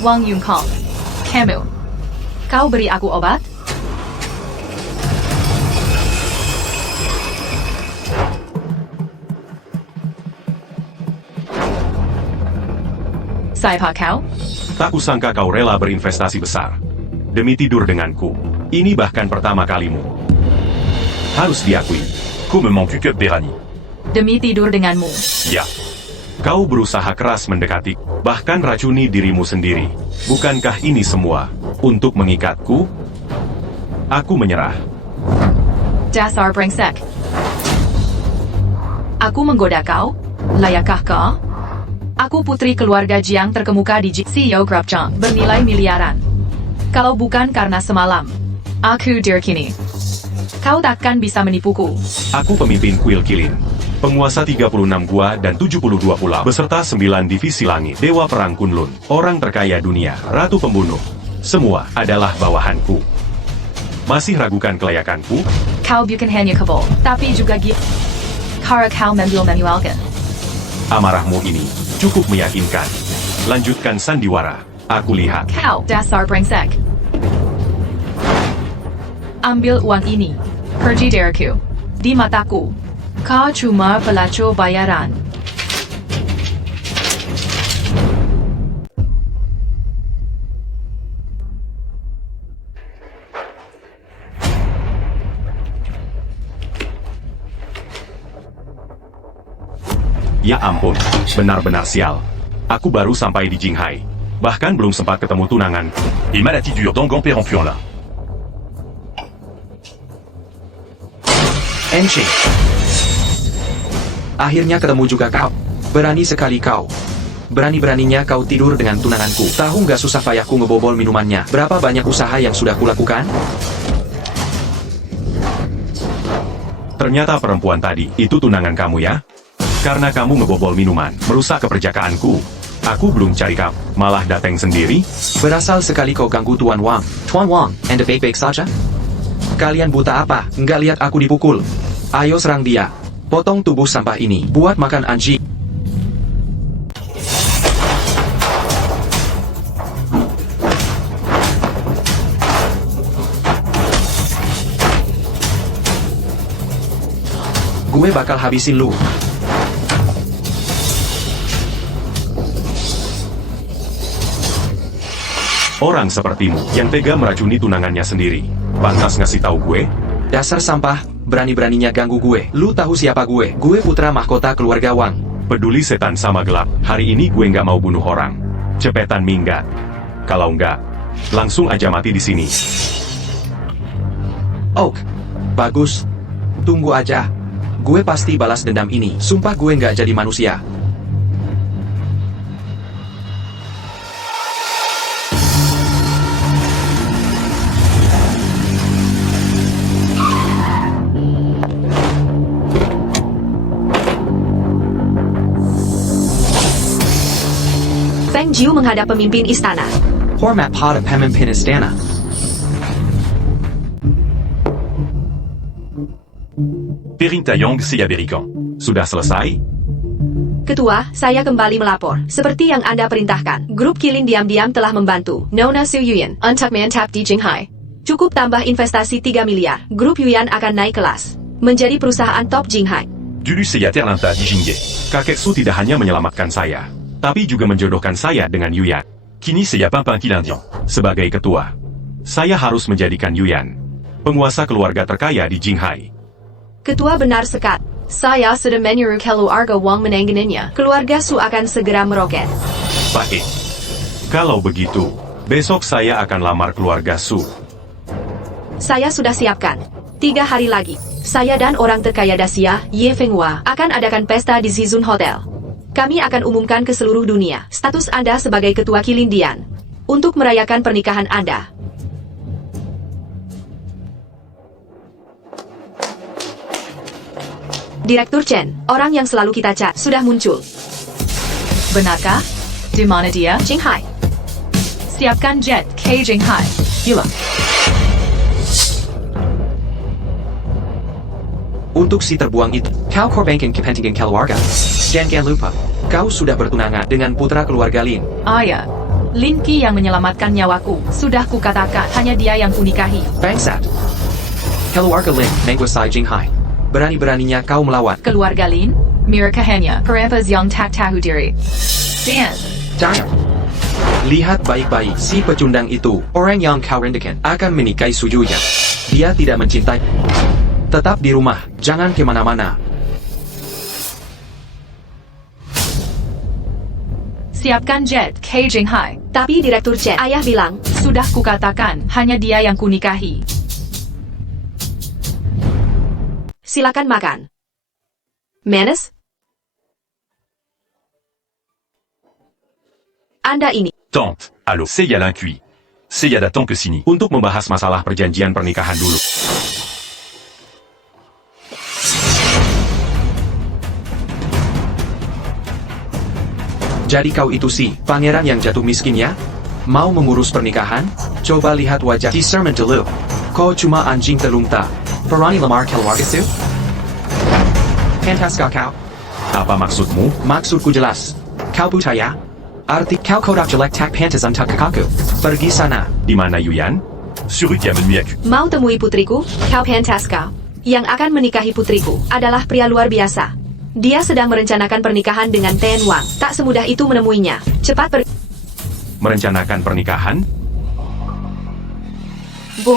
Wang Yongkong. Kamu. Kau beri aku obat? Siapa kau? Tak kusangka kau rela berinvestasi besar demi tidur denganku. Ini bahkan pertama kalimu. Harus diakui. Comment me cup Berani. Demi tidur denganmu. Ya. Kau berusaha keras mendekati, bahkan racuni dirimu sendiri. Bukankah ini semua untuk mengikatku? Aku menyerah. Dasar brengsek. Aku menggoda kau? Layakkah kau? Aku putri keluarga Jiang terkemuka di CEO Grabjang, bernilai miliaran. Kalau bukan karena semalam, aku diyakini. Kau takkan bisa menipuku. Aku pemimpin kuil kilin. Penguasa 36 gua dan 72 pulau, beserta 9 divisi langit, Dewa Perang Kunlun, orang terkaya dunia, Ratu Pembunuh. Semua adalah bawahanku. Masih ragukan kelayakanku? Kau bukan hanya kebal, tapi juga gila. Karena kau manualkan. Amarahmu ini cukup meyakinkan. Lanjutkan sandiwara. Aku lihat. Kau dasar brengsek. Ambil uang ini. Pergi dariku. Di mataku, kau cuma pelacur bayaran. Ya ampun, benar-benar sial. Aku baru sampai di Jinghai. Bahkan belum sempat ketemu tunangan. Et maladie dure d'Angan Pérempuan là. Enching. Akhirnya ketemu juga kau. Berani sekali kau. Berani-beraninya kau tidur dengan tunanganku. Tahu nggak susah payahku ngebobol minumannya? Berapa banyak usaha yang sudah kulakukan? Ternyata perempuan tadi, itu tunangan kamu ya? Karena kamu ngebobol minuman, merusak keperjakaanku. Aku belum cari kap, malah datang sendiri. Berasal sekali kau ganggu Tuan Wang. Tuan Wang, Anda baik-baik saja? Kalian buta apa? Nggak lihat aku dipukul? Ayo serang dia. Potong tubuh sampah ini, buat makan anjing. Gue bakal habisin lu. Orang sepertimu yang tega meracuni tunangannya sendiri, pantas ngasih tahu gue? Dasar sampah, berani-beraninya ganggu gue. Lu tahu siapa gue? Gue putra mahkota keluarga Wang. Peduli setan sama gelap, hari ini gue nggak mau bunuh orang. Cepetan minggat. Kalau nggak, langsung aja mati di sini. Oak, bagus. Tunggu aja. Gue pasti balas dendam ini. Sumpah gue nggak jadi manusia. Feng Jiu menghadap pemimpin istana. Hormat pada pemimpin istana. Perrin Taeyang Seya Berikan. Sudah selesai? Ketua, saya kembali melapor. Seperti yang Anda perintahkan, grup Kilin diam-diam telah membantu Nona Su Yuyan untuk mantap di Jinghai. Cukup tambah investasi 3 miliar, grup Yuyan akan naik kelas. Menjadi perusahaan top Jinghai. Dulu Seya Terlanta di Jingye. Kakek Su tidak hanya menyelamatkan saya, tapi juga menjodohkan saya dengan Yuyan. Kini Seya Pimpin Kilindian. Sebagai ketua, saya harus menjadikan Yuyan penguasa keluarga terkaya di Jinghai. Ketua benar sekali. Saya sudah menyuruh keluarga Wang menanganinya. Keluarga Su akan segera meroket. Baik. Kalau begitu, besok saya akan lamar keluarga Su. Saya sudah siapkan. 3 hari lagi, saya dan orang terkaya Dacia, Ye Fenghua, akan adakan pesta di Zizun Hotel. Kami akan umumkan ke seluruh dunia status Anda sebagai ketua Kilindian untuk merayakan pernikahan Anda. Direktur Chen, orang yang selalu kita chat, sudah muncul. Benarkah? Di mana dia? Jinghai. Siapkan jet ke Jinghai. Gila. Untuk si terbuang itu, kau korbankan kepentingan keluarga. Jangan lupa, kau sudah bertunangan dengan putra keluarga Lin. Ayah, Lin Qi yang menyelamatkan nyawaku. Sudah kukatakan, hanya dia yang kunikahi. Bangsat. Keluarga Lin, menguasai Jinghai. Berani-beraninya kau melawan. Keluarga Lin? Mereka hanya perempuan yang tak tahu diri. Dan Jangan. Lihat baik-baik, si pecundang itu, orang yang kau rindukan, akan menikahi sujunya. Dia tidak mencintai. Tetap di rumah, jangan kemana-mana. siapkan jet ke Jinghai. Tapi Direktur Chen, ayah bilang, Sudah kukatakan, hanya dia yang kunikahi. silakan makan. Menes? Anda ini. Tante, allô, Seiya l'incuit. Seiya d'attend que Sini. Untuk membahas masalah perjanjian pernikahan dulu. Jadi kau itu si pangeran yang jatuh miskin ya? Mau mengurus pernikahan? Coba lihat wajah si Sermon dulu. Kau cuma anjing telungta. Berani lamar keluarga su? Pantas kau? Apa maksudmu? Maksudku jelas. Kau buta ya? Arti kau kodak jelek tak pantas untuk kakakku. Pergi sana. Di mana Yuyan? Sur Utia Menuyaku. Mau temui putriku, kau pentas kau. Yang akan menikahi putriku adalah pria luar biasa. Dia sedang merencanakan pernikahan dengan Ten Wang. Tak semudah itu menemuinya. Cepat Merencanakan pernikahan? Bu.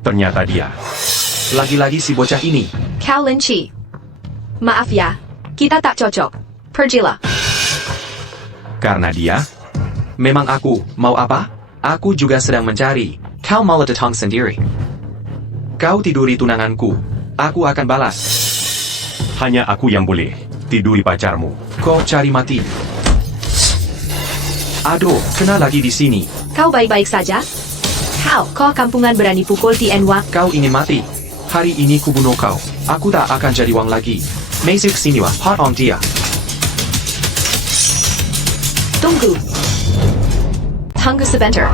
Ternyata dia. Lagi-lagi si bocah ini. Kau Lin Qi. Maaf ya, kita tak cocok. Pergilah. Karena dia, Memang aku, mau apa? Aku juga sedang mencari. Kau malah datang sendiri. Kau tiduri tunanganku. Aku akan balas. hanya aku yang boleh tiduri pacarmu. Kau cari mati. Aduh, kena lagi di sini. Kau baik-baik saja? Kau kampungan berani pukul Tien Wang. Kau ingin mati. Hari ini kubunuh kau. Aku tak akan jadi Wang lagi. Masuk sini wah, hot on dia. Tunggu. Tunggu sebentar.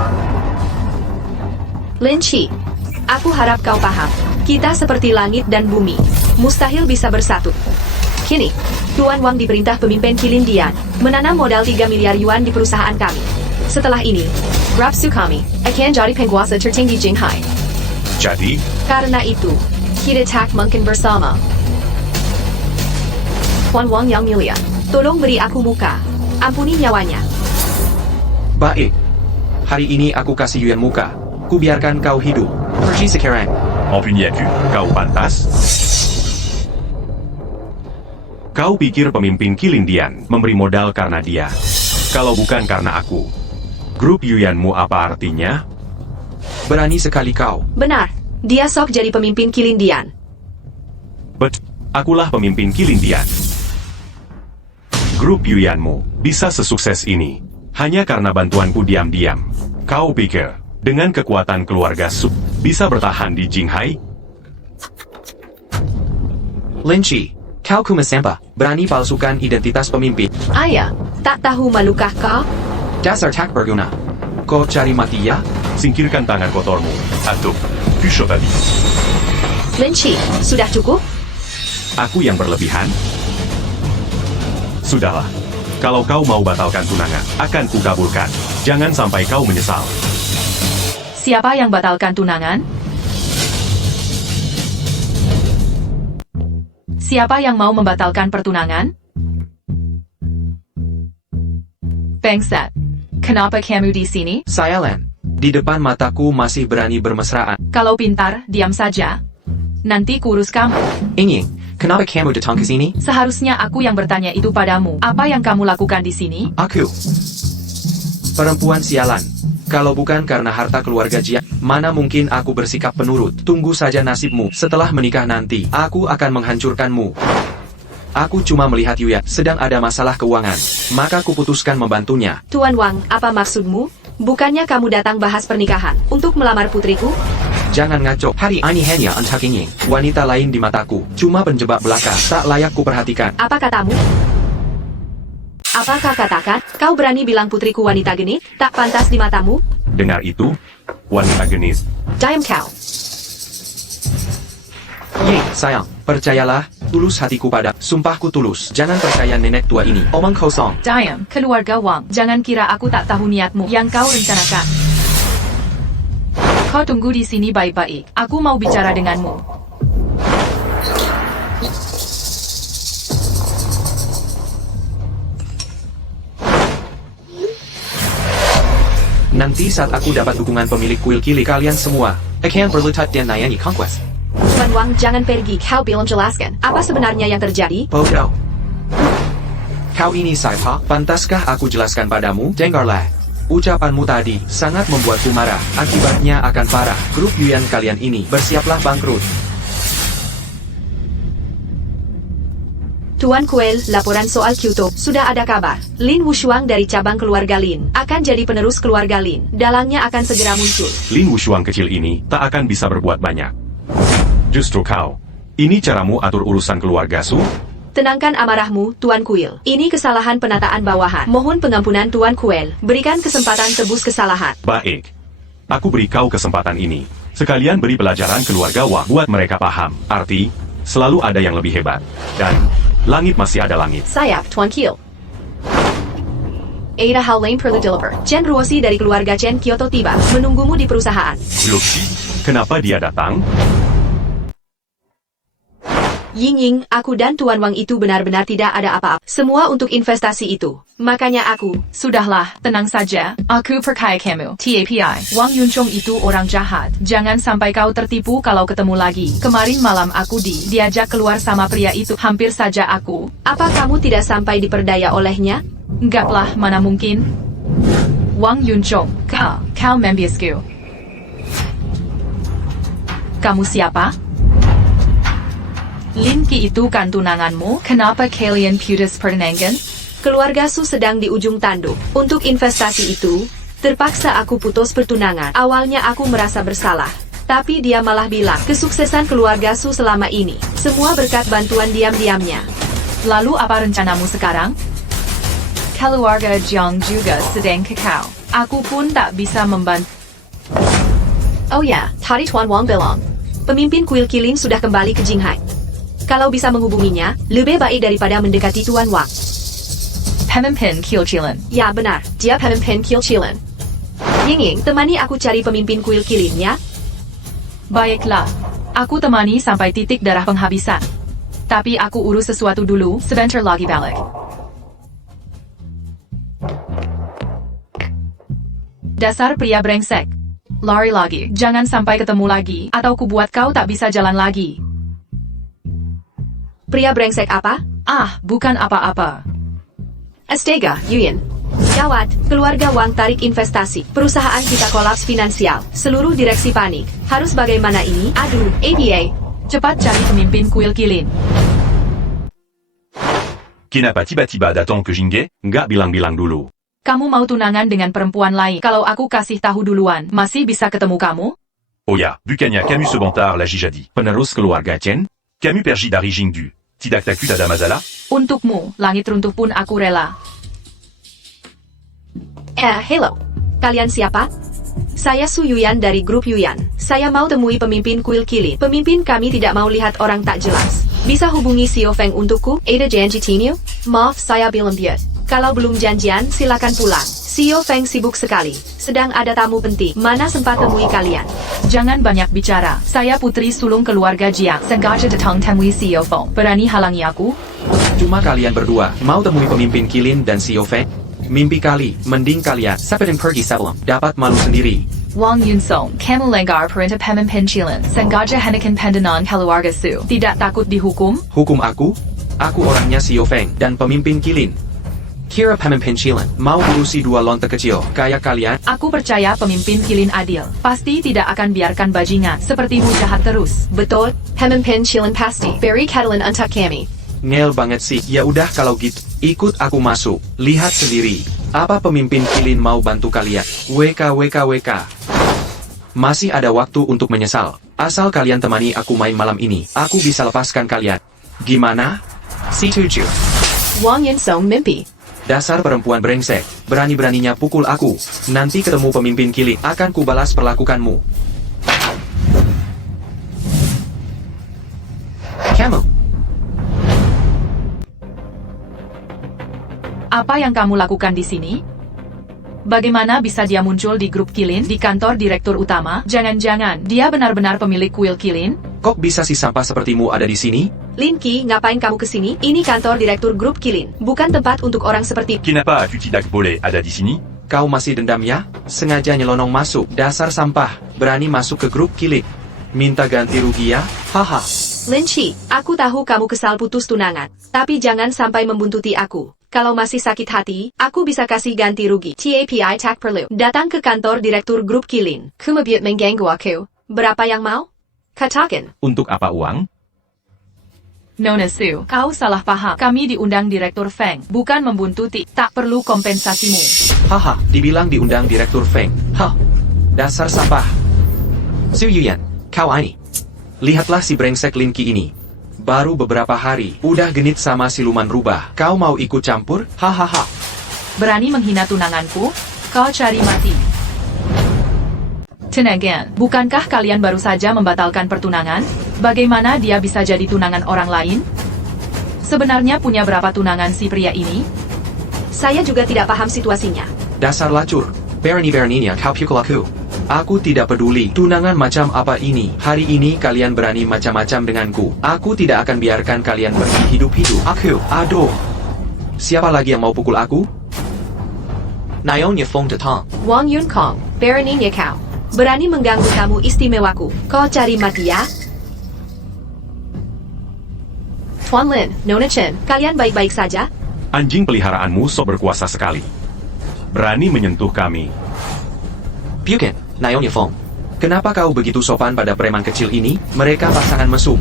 Lin Qi, aku harap kau paham. Kita seperti langit dan bumi. Mustahil bisa bersatu. Kini, Tuan Wang diperintah pemimpin Kilin Dian menanam modal 3 miliar yuan di perusahaan kami. Setelah ini, Rapsu kami akan jadi penguasa tertinggi Jinghai. Jadi, Karena itu, kita tak mungkin bersama. Tuan Wang yang mulia, tolong beri aku muka. Ampuni nyawanya. Baik. Hari ini aku kasih Yuan muka. Ku biarkan kau hidup. Pergi sekarang. Empunyaku. kau pantas? Kau pikir pemimpin Kilindian memberi modal karena dia? Kalau bukan karena aku, grup Yuyanmu apa artinya? Berani sekali kau. Benar, dia sok jadi pemimpin Kilin Dian. Akulah pemimpin Kilindian. Grup Yuyanmu bisa sesukses ini hanya karena bantuanku diam-diam. Kau pikir dengan kekuatan keluarga Su bisa bertahan di Jinghai? Lin Qi, kau kumasampa. Berani palsukan identitas pemimpin. Ayah, tak tahu malukah kau? Dasar tak berguna. Kau cari mati ya? Singkirkan tangan kotormu. Atto. Puis chevalier. Lin Qi, sudah cukup? Aku yang berlebihan? Sudahlah. Kalau kau mau batalkan tunangan, akan kukabulkan. Jangan sampai kau menyesal. Siapa yang batalkan tunangan? Siapa yang mau membatalkan pertunangan? Bangsat. Kenapa kamu di sini? Saya Len. Di depan mataku masih berani bermesraan. Kalau pintar, diam saja. Nanti kurus kamu. Ingin, kenapa kamu datang ke sini? Seharusnya aku yang bertanya itu padamu. Apa yang kamu lakukan di sini? Aku. Perempuan sialan. Kalau bukan karena harta keluarga Jia, mana mungkin aku bersikap penurut. Tunggu saja nasibmu. Setelah menikah nanti, aku akan menghancurkanmu. Aku cuma melihat Yuya sedang ada masalah keuangan. Maka kuputuskan membantunya. Tuan Wang, apa maksudmu? Bukannya kamu datang bahas pernikahan untuk melamar putriku? Jangan ngaco. Hari ini hanya untuk ingin. Wanita lain di mataku. Cuma penjebak belaka. Tak layak kuperhatikan. Apa katamu? Apakah katakan, kau berani bilang putriku wanita genit, tak pantas di matamu? Dengar itu, wanita genis. Diam kau. Ye, sayang. Percayalah, Tulus hatiku pada, sumpahku tulus. Jangan percaya nenek tua ini. Omong kosong. Diam, keluarga Wang. Jangan kira aku tak tahu niatmu yang kau rencanakan. Kau tunggu di sini baik-baik. Aku mau bicara denganmu. Nanti saat aku dapat dukungan pemilik kuil kili kalian semua akan berlutut dan nayangi conquest. Tuan Wang, jangan pergi. Kau belum jelaskan. Apa sebenarnya yang terjadi? Bodoh. Kau ini siapa? Pantaskah aku jelaskan padamu? Dengarlah. Ucapanmu tadi sangat membuatku marah. Akibatnya akan parah. Grup Yuan kalian ini bersiaplah bangkrut. Tuan Kuel, laporan soal Kyoto. Sudah ada kabar. Lin Wushuang dari cabang keluarga Lin akan jadi penerus keluarga Lin. Dalangnya akan segera muncul. Lin Wushuang kecil ini tak akan bisa berbuat banyak. Justru kau. Ini caramu atur urusan keluarga Su? Tenangkan amarahmu, Tuan Kuil. Ini kesalahan penataan bawahan. Mohon pengampunan Tuan Kuel. Berikan kesempatan tebus kesalahan. Baik. Aku beri kau kesempatan ini. Sekalian beri pelajaran keluarga Wang buat mereka paham. Arti, selalu ada yang lebih hebat. Dan langit masih ada langit. Sayap, Tuan Kiel. Ada hal lain perlu dilaporkan. Chen Ruosi dari keluarga Chen Kyoto tiba, menunggumu di perusahaan. Luxi, kenapa dia datang? Ying Ying, aku dan Tuan Wang itu benar-benar tidak ada apa-apa. Semua untuk investasi itu. Makanya aku, Sudahlah, tenang saja. Aku percaya kamu. TAPI. Wang Yunchong itu orang jahat. Jangan sampai kau tertipu kalau ketemu lagi. Kemarin malam aku diajak keluar sama pria itu. Hampir saja aku. apa kamu tidak sampai diperdaya olehnya? Enggaklah, mana mungkin. Wang Yunchong. Kau membiasku. Kamu siapa? Lin Qi itu kan tunanganmu? Kenapa kalian putus pertunangan? Keluarga Su sedang di ujung tanduk. Untuk investasi itu, terpaksa aku putus pertunangan. Awalnya aku merasa bersalah. Tapi dia malah bilang, kesuksesan keluarga Su selama ini, semua berkat bantuan diam-diamnya. Lalu apa rencanamu sekarang? Keluarga Jiang juga sedang kekau. Aku pun tak bisa membantu. Oh ya, tadi Tuan Wang bilang, pemimpin kuil Kilin sudah kembali ke Jinghai. Kalau bisa menghubunginya, lebih baik daripada mendekati Tuan Wang. Pemimpin Kilchilan. Ya benar, dia pemimpin kuil Kilin. Ying Ying, temani aku cari pemimpin kuil Kilin ya. Baiklah. Aku temani sampai titik darah penghabisan. Tapi aku urus sesuatu dulu, sebentar lagi balik. Dasar pria brengsek. Lari lagi. Jangan sampai ketemu lagi, atau ku buat kau tak bisa jalan lagi. Pria brengsek apa? Ah, bukan apa-apa. Astaga, Yuyin. Gawat, keluarga Wang tarik investasi. Perusahaan kita kolaps finansial. Seluruh direksi panik. Harus bagaimana ini? Aduh, ABA. Cepat cari pemimpin kuil Kilin. Kenapa tiba-tiba datang ke Jingge? Nggak bilang-bilang dulu. Kamu mau tunangan dengan perempuan lain. Kalau aku kasih tahu duluan, masih bisa ketemu kamu? Oh ya, bukannya kamu sebentar lagi jadi Penerus keluarga Chen? Kamu pergi dari Jingdu. Tidak takut ada masalah? Untukmu, langit runtuh pun aku rela. Hello. Kalian siapa? Saya Su Yuyan dari grup Yuyan. Saya mau temui pemimpin kuil Kilin. Pemimpin kami tidak mau lihat orang tak jelas. Bisa hubungi Xiao Feng untukku? Ada janji Tinio? Maaf, saya belum biat. Kalau belum janjian, silakan pulang. Xiao Feng sibuk sekali. Sedang ada tamu penting. Mana sempat temui kalian? Jangan banyak bicara. Saya putri sulung keluarga Jiang. Sengaja datang temui Xiao Feng. Berani halangi aku? Cuma kalian berdua mau temui pemimpin Kilin dan Xiao Feng? Mimpi kali, mending kalian sepetin pergi sebelum dapat malu sendiri. Wang Yunsong, kamu lenggar perintah pemimpin Kilin. Sengaja henekan pendanaan keluarga Su. Tidak takut dihukum? Hukum aku? Aku orangnya Xiao Feng dan pemimpin Kilin. Kira pemimpin Kilin mau urusi dua lonte kecil kayak kalian? Aku percaya pemimpin Kilin adil. Pasti tidak akan biarkan bajingan sepertimu jahat terus. Betul, pemimpin Kilin pasti. Beri Catalan untuk kami. Ngel banget sih. Ya udah kalau gitu, ikut aku masuk. Lihat sendiri. Apa pemimpin Kilin mau bantu kalian? WK. Masih ada waktu untuk menyesal. Asal kalian temani aku main malam ini, aku bisa lepaskan kalian. Gimana? Setuju. Wang Yunsong mimpi. Dasar perempuan brengsek, berani-beraninya pukul aku. Nanti ketemu pemimpin Kilin, akan kubalas perlakukanmu. Kamu. Apa yang kamu lakukan di sini? Bagaimana bisa dia muncul di grup Kilin di kantor direktur utama? Jangan-jangan dia benar-benar pemilik kuil Kilin? Kok bisa si sampah sepertimu ada di sini? Lin Qi, ngapain kamu kesini? Ini kantor direktur grup Kilin, bukan tempat untuk orang seperti... Kinapa Futidak boleh ada di sini? Kau masih dendam ya? Sengaja nyelonong masuk, dasar sampah. Berani masuk ke grup Kilin. Minta ganti rugi ya? Haha. Lin Qi, aku tahu kamu kesal putus tunangan, tapi jangan sampai membuntuti aku. Kalau masih sakit hati, aku bisa kasih ganti rugi. TAPI tak perlu datang ke kantor direktur grup Kilin. Kumabiut mengganggu aku. Berapa yang mau? Katakan. Untuk apa uang? Nona Su, kau salah paham. Kami diundang Direktur Feng, bukan membuntuti. Tak perlu kompensasimu. Haha, dibilang diundang Direktur Feng. Hah, dasar sampah. Su Yuyan, kau ini. Lihatlah si brengsek Lin Qi ini. Baru beberapa hari, udah genit sama siluman rubah. Kau mau ikut campur? Hahaha. Berani menghina tunanganku? Kau cari mati. Tenagan, bukankah kalian baru saja membatalkan pertunangan? Bagaimana dia bisa jadi tunangan orang lain? Sebenarnya punya berapa tunangan si pria ini? Saya juga tidak paham situasinya. Dasar lacur. Berani-beraninya kau pukul aku. Aku tidak peduli tunangan macam apa ini. Hari ini kalian berani macam-macam denganku. Aku tidak akan biarkan kalian pergi hidup-hidup. Aku, aduh. Siapa lagi yang mau pukul aku? Naonya Fong Detang. Wang Yun Kong, beraninya kau. Berani mengganggu tamu istimewaku. Kau cari mati ya? Tuan Lin, Nona Chen, kalian baik-baik saja? Anjing peliharaanmu sok berkuasa sekali. Berani menyentuh kami. Pyuken, Naonya Fong. Kenapa kau begitu sopan pada preman kecil ini? Mereka pasangan mesum.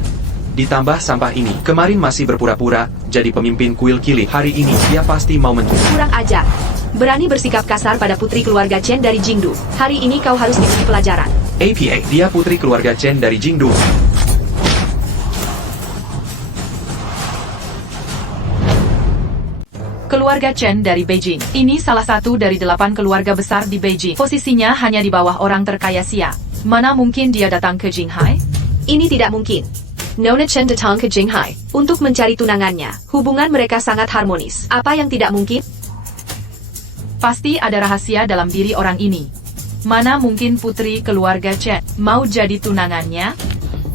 Ditambah sampah ini, kemarin masih berpura-pura jadi pemimpin kuil Kilin. Hari ini dia pasti mau mentuh. Kurang ajar. Berani bersikap kasar pada putri keluarga Chen dari Jingdu. Hari ini kau harus diberi pelajaran. APA, dia putri keluarga Chen dari Jingdu. Keluarga Chen dari Beijing. Ini salah satu dari 8 keluarga besar di Beijing. Posisinya hanya di bawah orang terkaya Xia. Mana mungkin dia datang ke Jinghai? Ini tidak mungkin. Nona Chen datang ke Jinghai untuk mencari tunangannya. Hubungan mereka sangat harmonis. Apa yang tidak mungkin? Pasti ada rahasia dalam diri orang ini. Mana mungkin putri keluarga Chen mau jadi tunangannya?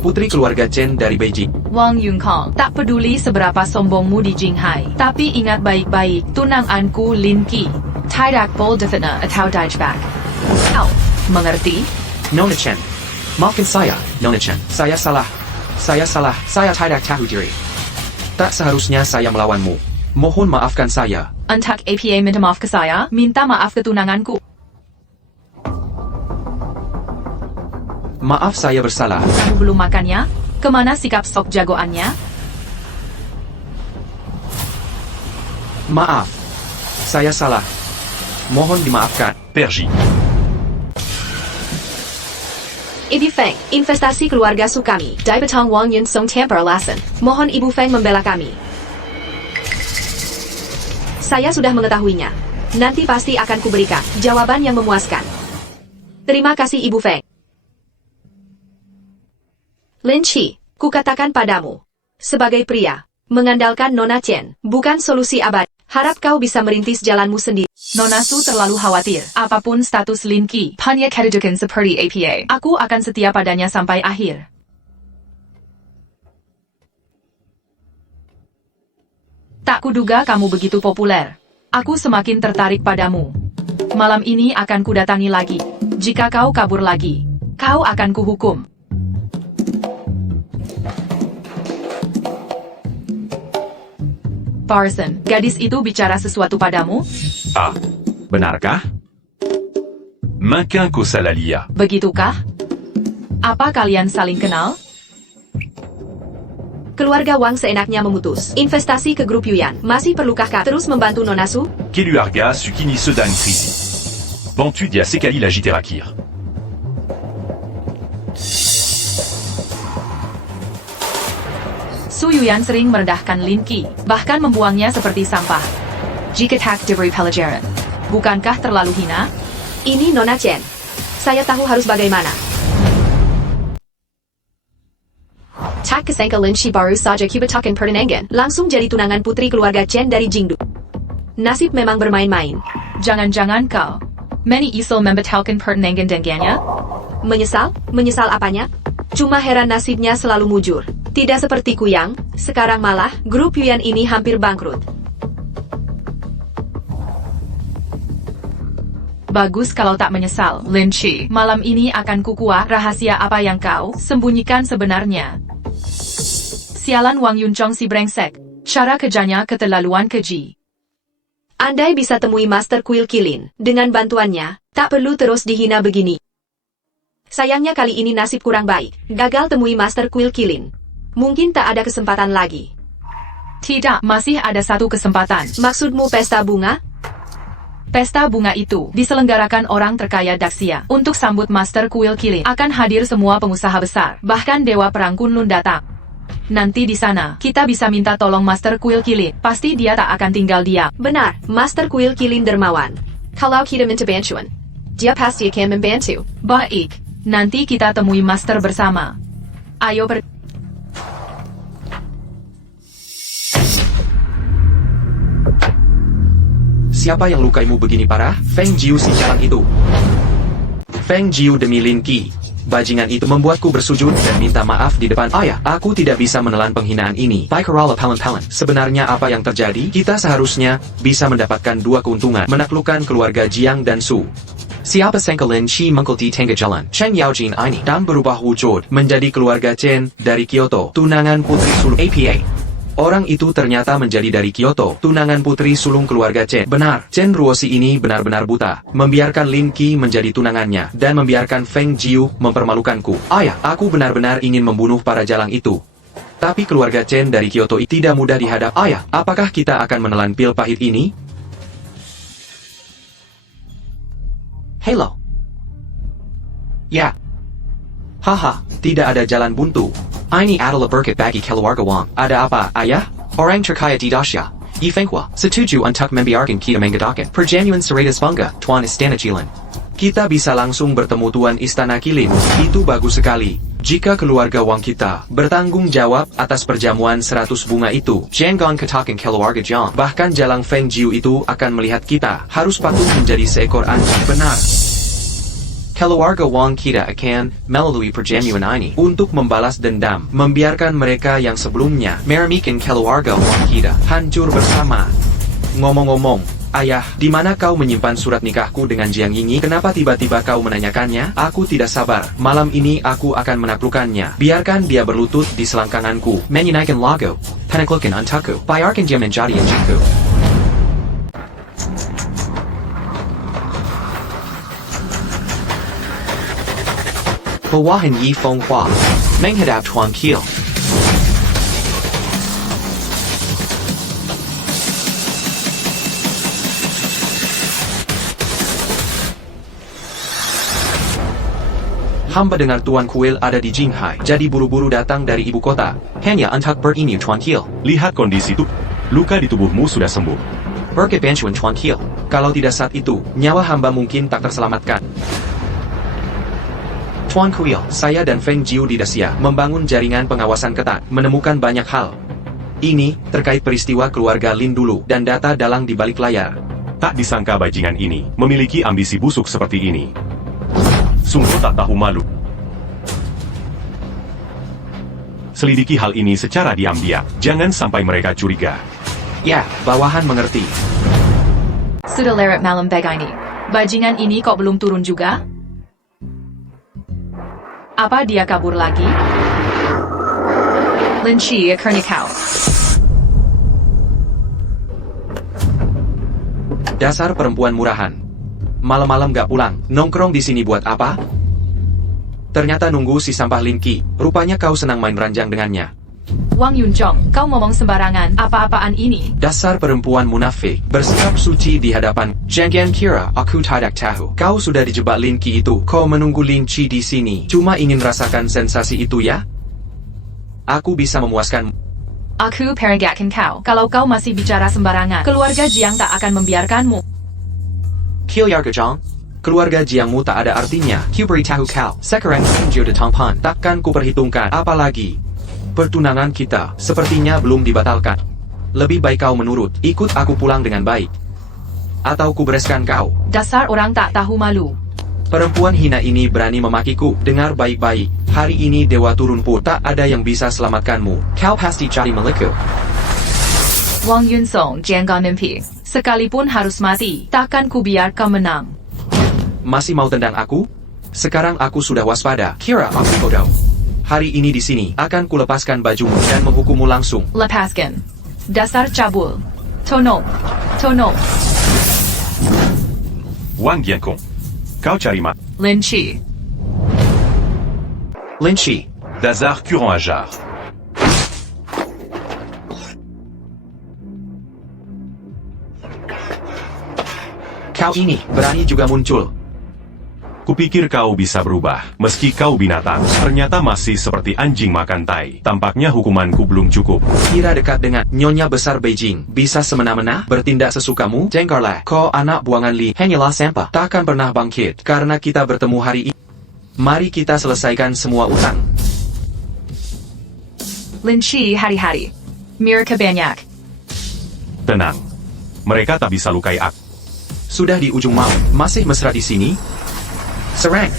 Putri keluarga Chen dari Beijing. Wang Yunkong, tak peduli seberapa sombongmu di Jinghai. Tapi ingat baik-baik, tunanganku Lin Qi. Tidak boleh difitnah atau dijebak. Kau mengerti? Nona Chen. Maafkan saya, Nona Chen. Saya salah. Saya tidak tahu diri. Tak seharusnya saya melawanmu. Mohon maafkan saya. Untuk APA minta maaf ke saya, minta maaf ke tunanganku. Maaf saya bersalah. Kamu belum makannya? Kemana sikap sok jagoannya? Maaf. Saya salah. Mohon dimaafkan. Perji. Ibu Feng, investasi keluarga Sukami. Dai Batang Wang Yun Song Tamper Lassen. Mohon Ibu Feng membela kami. Saya sudah mengetahuinya. Nanti pasti akan kuberikan jawaban yang memuaskan. Terima kasih Ibu Feng. Lin Qi, kukatakan padamu. Sebagai pria, mengandalkan Nona Chen, bukan solusi abadi. Harap kau bisa merintis jalanmu sendiri. Nona Su terlalu khawatir. Apapun status Lin Qi, hanya kedudukan seperti APA. Aku akan setia padanya sampai akhir. Tak kuduga kamu begitu populer. Aku semakin tertarik padamu. Malam ini akan kudatangi lagi. Jika kau kabur lagi, kau akan kuhukum. Parson, gadis itu bicara sesuatu padamu? Ah, Benarkah? Manquin Kosalalia. Begitukah? Apa kalian saling kenal? Keluarga Wang seenaknya memutus investasi ke grup Yuyan. Masih perlukah kau terus membantu Nona Su? Keluarga Sukini Sedang Krizi. Bantu dia sekali lagi terakhir. Su Yuyan sering merendahkan Lin Qi, bahkan membuangnya seperti sampah. Jika tak diberi pelajaran, bukankah terlalu hina? Ini Nona Chen. Saya tahu harus bagaimana. Tak kesangka Lin Qi baru saja kubatakan pertunangan. Langsung jadi tunangan putri keluarga Chen dari Jingdu. Nasib memang bermain-main. Jangan-jangan kau isul membatalkan pertandingan dengannya? Menyesal? Menyesal apanya? Cuma heran nasibnya selalu mujur. Tidak seperti Kuyang, sekarang malah grup Yuan ini hampir bangkrut. Bagus kalau tak menyesal, Lin Chi. Malam ini akan kukuah rahasia apa yang kau sembunyikan sebenarnya. Sialan Wang Yunchong si brengsek. Cara kerjanya keterlaluan keji. Andai bisa temui Master Kuil Kilin, dengan bantuannya, tak perlu terus dihina begini. Sayangnya kali ini nasib kurang baik, gagal temui Master Kuil Kilin. Mungkin tak ada kesempatan lagi. Tidak, masih ada satu kesempatan. Maksudmu pesta bunga? Pesta bunga itu diselenggarakan orang terkaya Daxia. Untuk sambut Master Kuil Kilin, akan hadir semua pengusaha besar, bahkan Dewa Perang Kunlun datang. Nanti di sana, kita bisa minta tolong Master Kuil Kilin. Pasti dia tak akan tinggal diam. Benar, Master Kuil Kilin dermawan. Kalau kita minta bantuan, dia pasti akan membantu. Baik, nanti kita temui Master bersama. Ayo Siapa yang lukaimu begini parah? Feng Jiu si jalan itu. Feng Jiu demi Lin Qi. Bajingan itu membuatku bersujud dan minta maaf di depan ayah. Aku tidak bisa menelan penghinaan ini. Paikarala Palan-Palan. Sebenarnya apa yang terjadi? Kita seharusnya bisa mendapatkan dua keuntungan. Menaklukkan keluarga Jiang dan Su. Siapa sangka Lin Qi mengikuti tangga jalan Chen Yaojin ini dan berubah wujud menjadi keluarga Chen dari Kyoto. Tunangan putri sulung APA. Orang itu ternyata menjadi dari Kyoto, tunangan putri sulung keluarga Chen. Benar, Chen Ruosi ini benar-benar buta. Membiarkan Lin Qi menjadi tunangannya, dan membiarkan Feng Jiu mempermalukanku. Ayah, aku benar-benar ingin membunuh para jalang itu. Tapi keluarga Chen dari Kyoto tidak mudah dihadap. Ayah, apakah kita akan menelan pil pahit ini? Hello. Ya. Haha, tidak ada jalan buntu. Ini adalah berkat bagi keluarga Wang. Ada apa, ayah? Orang terkaya di Dacia. Ifengwa, setuju untuk membiarkan kita mengadakan perjamuan Seratus Bangga, Tuan Istana Kilin. Kita bisa langsung bertemu Tuan Istana Kilin. Itu bagus sekali. Jika keluarga Wang kita bertanggung jawab atas perjamuan 100 bunga itu, jangan katakan keluarga Jiang. Bahkan jalang Feng Jiu itu akan melihat kita. Harus patuh menjadi seekor anjing. Benar. Keluarga Wang kita akan melalui perjamuan ini untuk membalas dendam, membiarkan mereka yang sebelumnya meremehkan keluarga Wang kita hancur bersama. Ngomong-ngomong, ayah, di mana kau menyimpan surat nikahku dengan Jiang Yingyi? Kenapa tiba-tiba kau menanyakannya? Aku tidak sabar. Malam ini aku akan menaklukkannya. Biarkan dia berlutut di selangkanganku, menyenangkan lagu, penaklukan untukku, biarkan dia menjadi anjingku. Bawahan Yi Feng Hua, menghadap Tuan Kiel. Hamba dengar Tuan Kuil ada di Jinghai, jadi buru-buru datang dari ibu kota. Hanya untuk bertemu Tuan Kiel. Lihat kondisi tubuh. Luka di tubuhmu sudah sembuh. Berkat bantuan Tuan Kiel. Kalau tidak saat itu, nyawa hamba mungkin tak terselamatkan. Tuan Kuil, saya dan Feng Jiu di Dacia membangun jaringan pengawasan ketat, menemukan banyak hal. Ini terkait peristiwa keluarga Lin dulu dan data dalang di balik layar. Tak disangka bajingan ini memiliki ambisi busuk seperti ini. Sungguh tak tahu malu. Selidiki hal ini secara diam-diam. Jangan sampai mereka curiga. Ya, bawahan mengerti. Sudah lewat malam begini. Bajingan ini kok belum turun juga? Apa dia kabur lagi? Lin Qi Kernikau. Dasar perempuan murahan. Malam-malam gak pulang, nongkrong di sini buat apa? Ternyata nunggu si sampah Lin Qi. Rupanya kau senang main ranjang dengannya. Wang Yunchong, kau ngomong sembarangan. Apa-apaan ini? Dasar perempuan munafik, bersikap suci di hadapan. Jangan kira aku tidak tahu. Kau sudah dijebak Lin Qi itu. Kau menunggu Lin Qi di sini. Cuma ingin rasakan sensasi itu ya? Aku bisa memuaskan. Aku peringatkan kau. Kalau kau masih bicara sembarangan, keluarga Jiang tak akan membiarkanmu. Keluarga Jiang? Keluarga Jiangmu tak ada artinya. Ku beritahu kau. Sekarang Jiu de Tongpan. Takkan ku perhitungkan. Apalagi pertunangan kita sepertinya belum dibatalkan. Lebih baik kau menurut, ikut aku pulang dengan baik. atau kubereskan kau. Dasar orang tak tahu malu. Perempuan hina ini berani memakiku. Dengar baik-baik. Hari ini dewa turun pun tak ada yang bisa selamatkanmu. Kau pasti cari milikku. Wang Yunsong, Jiangang Nimpi. Sekalipun harus mati, takkan ku biar kau menang. Masih mau tendang aku? Sekarang aku sudah waspada. Kira aku bodoh. Hari ini di sini akan kulepaskan bajumu dan menghukummu langsung. Lepaskan. Dasar cabul. Tono. Tono. Wang Yankong. Kau cari mak. Lin Chi. Lin Chi. Dazar Curant Ajar. Kau ini berani juga muncul. Kupikir kau bisa berubah. Meski kau binatang, ternyata masih seperti anjing makan tai. Tampaknya hukumanku belum cukup. Kira dekat dengan Nyonya Besar Beijing. Bisa semena-mena bertindak sesukamu? Jengkarlah. Kau anak buangan Li. Hanyalah sampah. Takkan pernah bangkit. Karena kita bertemu hari ini. Mari kita selesaikan semua utang. Lin Chi hari-hari. Mirka banyak. Tenang. Mereka tak bisa lukai aku. Sudah di ujung maut. Masih mesra di sini? Serang.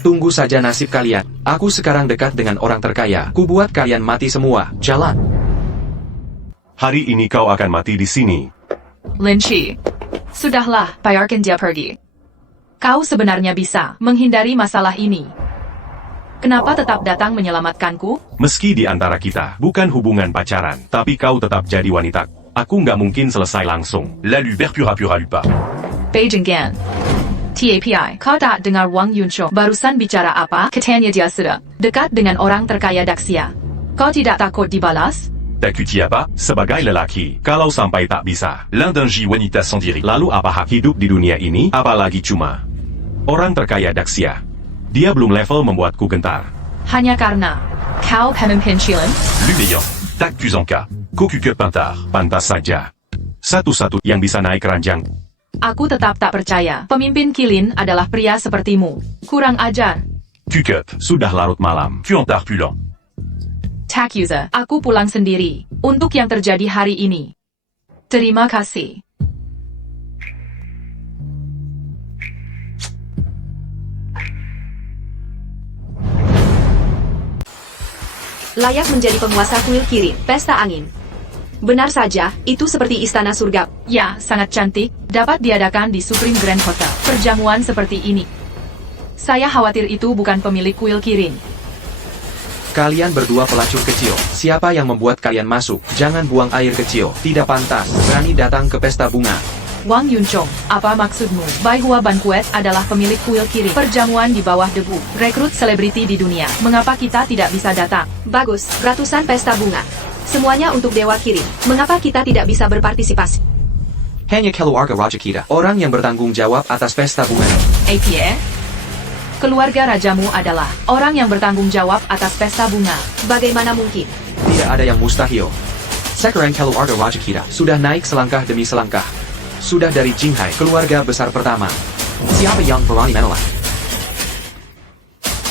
Tunggu saja nasib kalian. Aku sekarang dekat dengan orang terkaya. Kubuat kalian mati semua. Jalan. Hari ini kau akan mati di sini. Lin Chi. Sudahlah, biarkan dia pergi. Kau sebenarnya bisa menghindari masalah ini. Kenapa tetap datang menyelamatkanku? Meski di antara kita bukan hubungan pacaran, tapi kau tetap jadi wanita. Aku nggak mungkin selesai langsung. Lalu berpura pura lupa. Beijing Gan. TAPI, kau tak dengar Wang Yunchong barusan bicara apa? Katanya dia sudah dekat dengan orang terkaya Daxia. Kau tidak takut dibalas? Takuti apa? Sebagai lelaki, kalau sampai tak bisa, L'un d'un J wanita sans diri. lalu apa hak hidup di dunia ini? Apalagi cuma orang terkaya Daxia. Dia belum level membuatku gentar. Hanya karena kau pemimpin Chilen? Luméant. Tak Kuzanka. Kokuke Pintar. Pantas saja. Satu-satu yang bisa naik ranjang. Aku tetap tak percaya. Pemimpin Kilin adalah pria sepertimu. Kurang ajar. Kukup. Sudah larut malam. Kuantar Pulant. Takuza, aku pulang sendiri. Untuk yang terjadi hari ini. Terima kasih. Layak menjadi penguasa kuil Kirin, pesta angin. Benar saja, itu seperti istana surga. Ya, sangat cantik. Dapat diadakan di Supreme Grand Hotel. Perjamuan seperti ini. Saya khawatir itu bukan pemilik kuil Kirin. Kalian berdua pelacur kecil. Siapa yang membuat kalian masuk? Jangan buang air kecil. Tidak pantas. Berani datang ke pesta bunga. Wang Yunchong, apa maksudmu? Bai Hua Banquet adalah pemilik kuil Kirin. Perjamuan di bawah debu. Rekrut selebriti di dunia. Mengapa kita tidak bisa datang? Bagus, ratusan pesta bunga. Semuanya untuk Dewa Kirin. Mengapa kita tidak bisa berpartisipasi? Hanya keluarga Raja kita. Orang yang bertanggung jawab atas pesta bunga. APA? Keluarga rajamu adalah orang yang bertanggung jawab atas pesta bunga. Bagaimana mungkin? Tidak ada yang mustahil. Sekarang keluarga Raja kita sudah naik selangkah demi selangkah. Sudah dari Jinghai, keluarga besar pertama. Siapa yang berani menolak?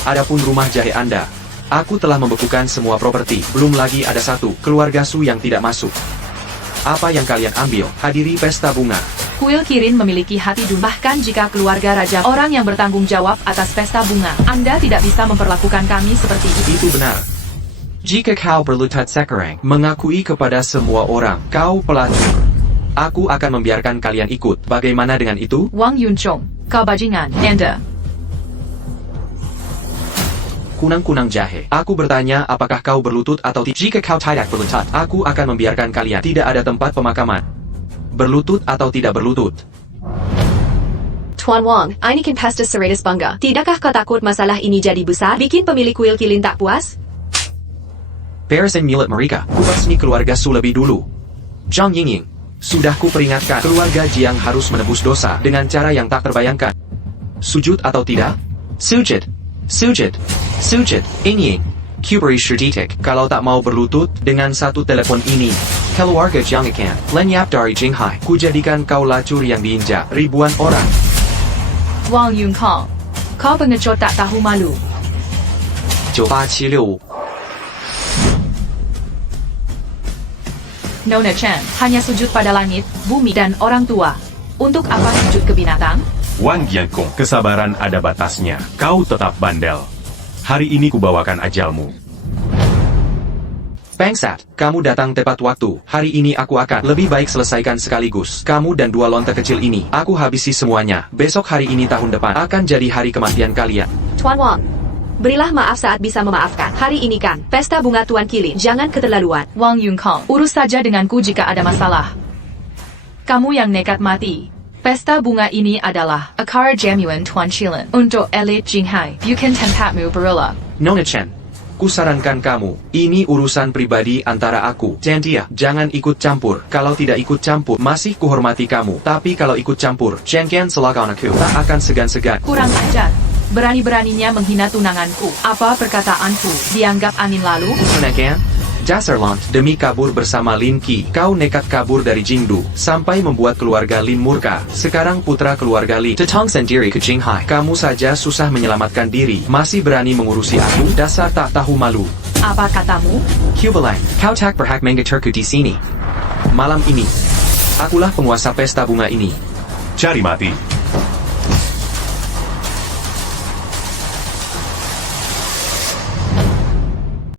Adapun rumah jahe Anda, aku telah membekukan semua properti. Belum lagi ada satu keluarga Su yang tidak masuk. Apa yang kalian ambil? Hadiri pesta bunga. Kuil Kirin memiliki hati dun. Bahkan jika keluarga raja orang yang bertanggung jawab atas pesta bunga, Anda tidak bisa memperlakukan kami seperti itu. Itu benar. Jika kau berlutut sekarang, mengakui kepada semua orang, kau pelacur. Aku akan membiarkan kalian ikut. Bagaimana dengan itu? Wang Yunchong, kau bajingan, Anda. Kunang-kunang jahe. Aku bertanya apakah kau berlutut atau tidak. Jika kau tidak berlutut, aku akan membiarkan kalian. Tidak ada tempat pemakaman. Berlutut atau tidak berlutut. Tuan Wang, ini kan pesta Seratus Bangga. Tidakkah kau takut masalah ini jadi besar? Bikin pemilik kuil Kilin tak puas? Beresin milik mereka. Kubasmi keluarga Su lebih dulu. Zhang Yingying. Sudah ku peringatkan. Keluarga Jiang harus menebus dosa dengan cara yang tak terbayangkan. Sujud atau tidak? Sujud. Sujud. Sujud. Yingying. Kuberi Shirditik. Kalau tak mau berlutut dengan satu telepon ini, Keluarga Jiangakan, lenyap dari Jinghai. Kujadikan kau lacur yang diinjak ribuan orang. Wang Yunkong, kau pengecut tak tahu malu. 98765 Nona Chen hanya sujud pada langit, bumi dan orang tua. Untuk apa sujud ke binatang? Wang Jiankong, kesabaran ada batasnya. Kau tetap bandel. Hari ini kubawakan ajalmu. Bangsat, kamu datang tepat waktu. Hari ini aku akan lebih baik selesaikan sekaligus. Kamu dan dua lonta kecil ini, aku habisi semuanya. Besok hari ini tahun depan akan jadi hari kematian kalian. Tuan Wang, berilah maaf saat bisa memaafkan. Hari ini kan, pesta bunga Tuan Kilin. Jangan keterlaluan. Wang Yunkong, urus saja denganku jika ada masalah. Kamu yang nekat mati. Pesta bunga ini adalah Akar Jamuan Tuan Qilin untuk elit Jinghai. Bukan tempatmu berula. Nona Chen, kusarankan kamu, ini urusan pribadi antara aku dan dia. Jangan ikut campur. Kalau tidak ikut campur, masih kuhormati kamu. Tapi kalau ikut campur, jangan selakau aku. Tak akan segan-segan. Kurang ajar. Berani-beraninya menghina tunanganku. Apa perkataanku dianggap angin lalu? Menekan? Dasar lant, demi kabur bersama Lin Qi, kau nekat kabur dari Jingdu, sampai membuat keluarga Lin murka. Sekarang putra keluarga Li datang sendiri ke Jinghai. Kamu saja susah menyelamatkan diri, masih berani mengurusi aku. Dasar tak tahu malu. Apa katamu? Kubelang, kau tak berhak mengejarku di sini. Malam ini, akulah penguasa pesta bunga ini. Cari mati.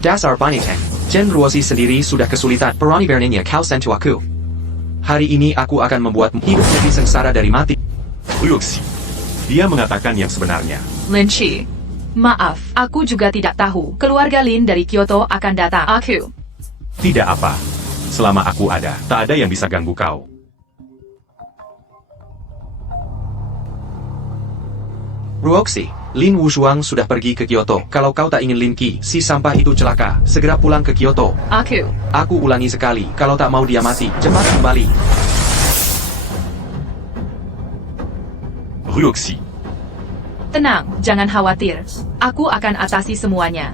Dasar Baniteng, Chen Ruozi sendiri sudah kesulitan. Berani beraninya kau sentuh aku. Hari ini aku akan membuatmu hidup lebih sengsara dari mati. Uyuksi. Dia mengatakan yang sebenarnya. Lin Qi. Maaf, aku juga tidak tahu. Keluarga Lin dari Kyoto akan datang. Aku. Tidak apa. Selama aku ada, tak ada yang bisa ganggu kau. Ruoxi, Lin Wushuang sudah pergi ke Kyoto. Kalau kau tak ingin Lin Qi, si sampah itu celaka, segera pulang ke Kyoto. Aku. Aku ulangi sekali, kalau tak mau dia mati, cepat kembali. Ryuxi. Tenang, jangan khawatir. Aku akan atasi semuanya.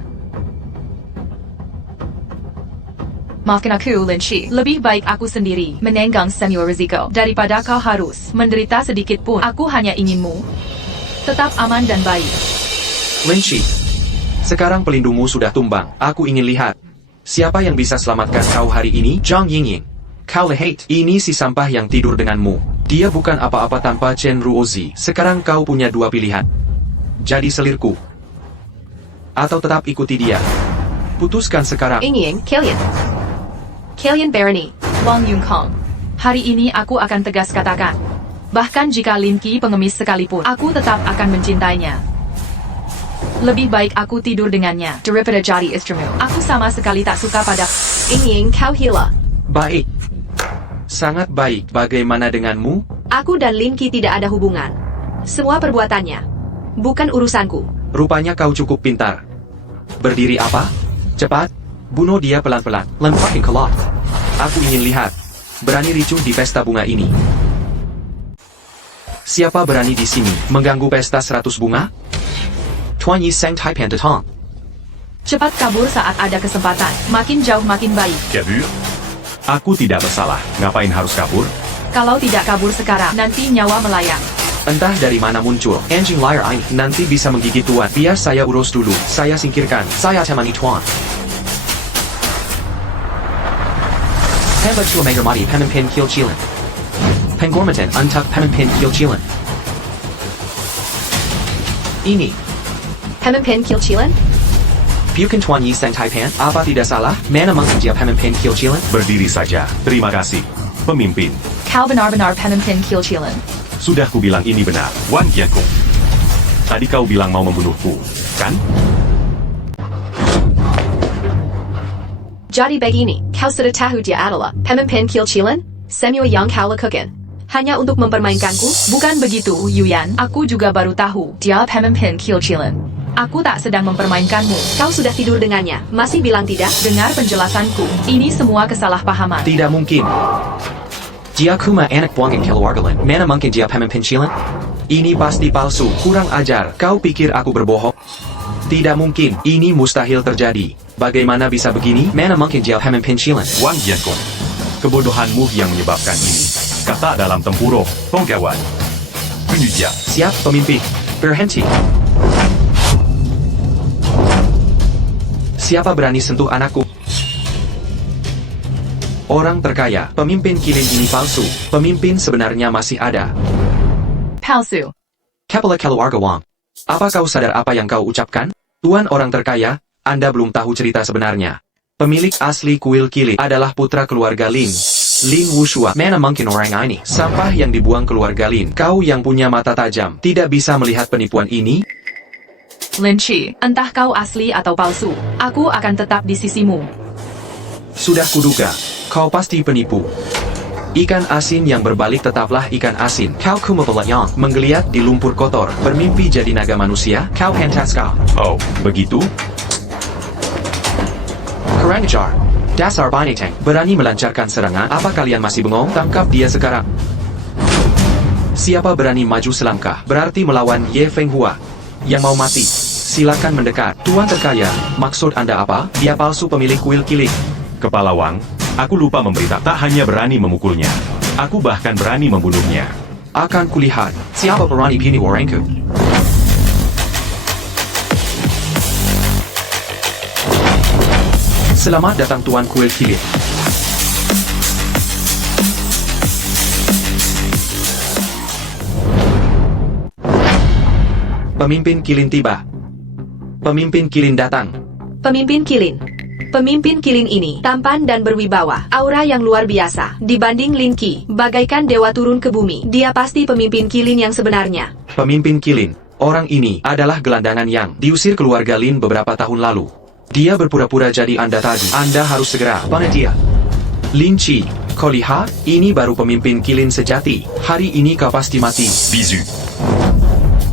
Maafkan aku, Lin Qi. Lebih baik aku sendiri menenggang semua risiko daripada kau harus menderita sedikit pun. Aku hanya inginmu tetap aman dan baik. Lin Qi, sekarang pelindungmu sudah tumbang. Aku ingin lihat siapa yang bisa selamatkan kau hari ini. Zhang Yingying, kau lihat, ini si sampah yang tidur denganmu. Dia bukan apa-apa tanpa Chen Ruozi. Sekarang kau punya dua pilihan. Jadi selirku, atau tetap ikuti dia. Putuskan sekarang. Ying, Killian Barony. Wang Yunkong. Hari ini aku akan tegas katakan. Bahkan jika Lin Qi pengemis sekalipun, aku tetap akan mencintainya. Lebih baik aku tidur dengannya daripada jadi istrimu. Aku sama sekali tak suka pada Ying, kau gila. Baik. Sangat baik. Bagaimana denganmu? Aku dan Lin Qi tidak ada hubungan. Semua perbuatannya bukan urusanku. Rupanya kau cukup pintar. Berdiri apa? Cepat. Bunuh dia pelan-pelan. Lemparin ke lot. Aku ingin lihat. Berani ricuh di pesta bunga ini. Siapa berani di sini mengganggu pesta 100 bunga? Tuan Yi Sang Taipan Detang. cepat kabur saat ada kesempatan. Makin jauh makin baik. Kabur? Aku tidak bersalah. Ngapain harus kabur? Kalau tidak kabur sekarang, nanti nyawa melayang. Entah dari mana muncul, anjing liar ini nanti bisa menggigit tuan. Biar saya urus dulu, saya singkirkan, saya temani tuan. Pemba chua mengermati pemimpin Kiel Chilan. Penghormatan untuk pemimpin Kiel Chilan. Ini, Pemimpin Kilchilan? bukan Tuan Yi Sang Taipan, apa tidak salah? Mana mungkin dia pemimpin Kiel Chilan? Berdiri saja. Terima kasih. Pemimpin. Kau benar-benar pemimpin Kilchilan. Sudah kubilang ini benar. Wang Jiankong. Tadi kau bilang mau membunuhku, kan? Jadi begini, kau sudah tahu dia adalah pemimpin Kilchilan? Semua yang kau lakukan hanya untuk mempermainkanku? Bukan begitu, Yuyan. Aku juga baru tahu dia pemimpin Kilchilan. Aku tak sedang mempermainkanmu. Kau sudah tidur dengannya, masih bilang tidak? Dengar penjelasanku. Ini semua kesalahpahaman. Tidak mungkin. Dia kuma anak buangin keluargalan. Mana mungkin dia pemimpin Chilan? Ini pasti palsu, kurang ajar. Kau pikir aku berbohong? Tidak mungkin, ini mustahil terjadi. Bagaimana bisa begini? Mana mungkin dia pemimpin Chilan? Wang Jiankong. Kebodohanmu yang menyebabkan ini. Kata dalam tempurung, Penggawan. Venu dia. Siap, pemimpin. Berhenti. Siapa berani sentuh anakku? Orang terkaya, pemimpin kilin ini palsu. Pemimpin sebenarnya masih ada. Palsu. Kepala keluarga Wang. Apa kau sadar apa yang kau ucapkan? Tuan orang terkaya, Anda belum tahu cerita sebenarnya. Pemilik asli kuil kilin adalah putra keluarga Lin. Lin Wushua. Mana mungkin orang ini? Sampah yang dibuang keluarga Lin. Kau yang punya mata tajam, tidak bisa melihat penipuan ini? Lin Chi, entah kau asli atau palsu, aku akan tetap di sisimu. Sudah kuduga, kau pasti penipu. Ikan asin yang berbalik tetaplah ikan asin. Kau kumabelayang, menggeliat di lumpur kotor, bermimpi jadi naga manusia. Kau hentas kau. oh, begitu? Kurang ajar. Dasar binatang, berani melancarkan serangan. Apa kalian masih bengong? Tangkap dia sekarang. Siapa berani maju selangkah, berarti melawan Ye Fenghua. Yang mau mati, silakan mendekat. Tuan terkaya, maksud Anda apa? Dia palsu pemilik kuil kilin. Kepala Wang, aku lupa memberitahu tak hanya berani memukulnya. Aku bahkan berani membunuhnya. Akan kulihat, siapa berani bunuh orangku. Selamat datang Tuan Kuil Kilin. Pemimpin Kilin tiba. Pemimpin Kilin datang. Pemimpin kilin. Pemimpin kilin ini tampan dan berwibawa, aura yang luar biasa. Dibanding Lin Qi, bagaikan dewa turun ke bumi. Dia pasti pemimpin kilin yang sebenarnya. Pemimpin Kilin, orang ini adalah gelandangan yang diusir keluarga Lin beberapa tahun lalu. Dia berpura-pura jadi Anda tadi. Anda harus segera bunuh dia. Lin Chi, kau lihat? Ini baru pemimpin Kilin sejati. Hari ini kau pasti mati. Bisu.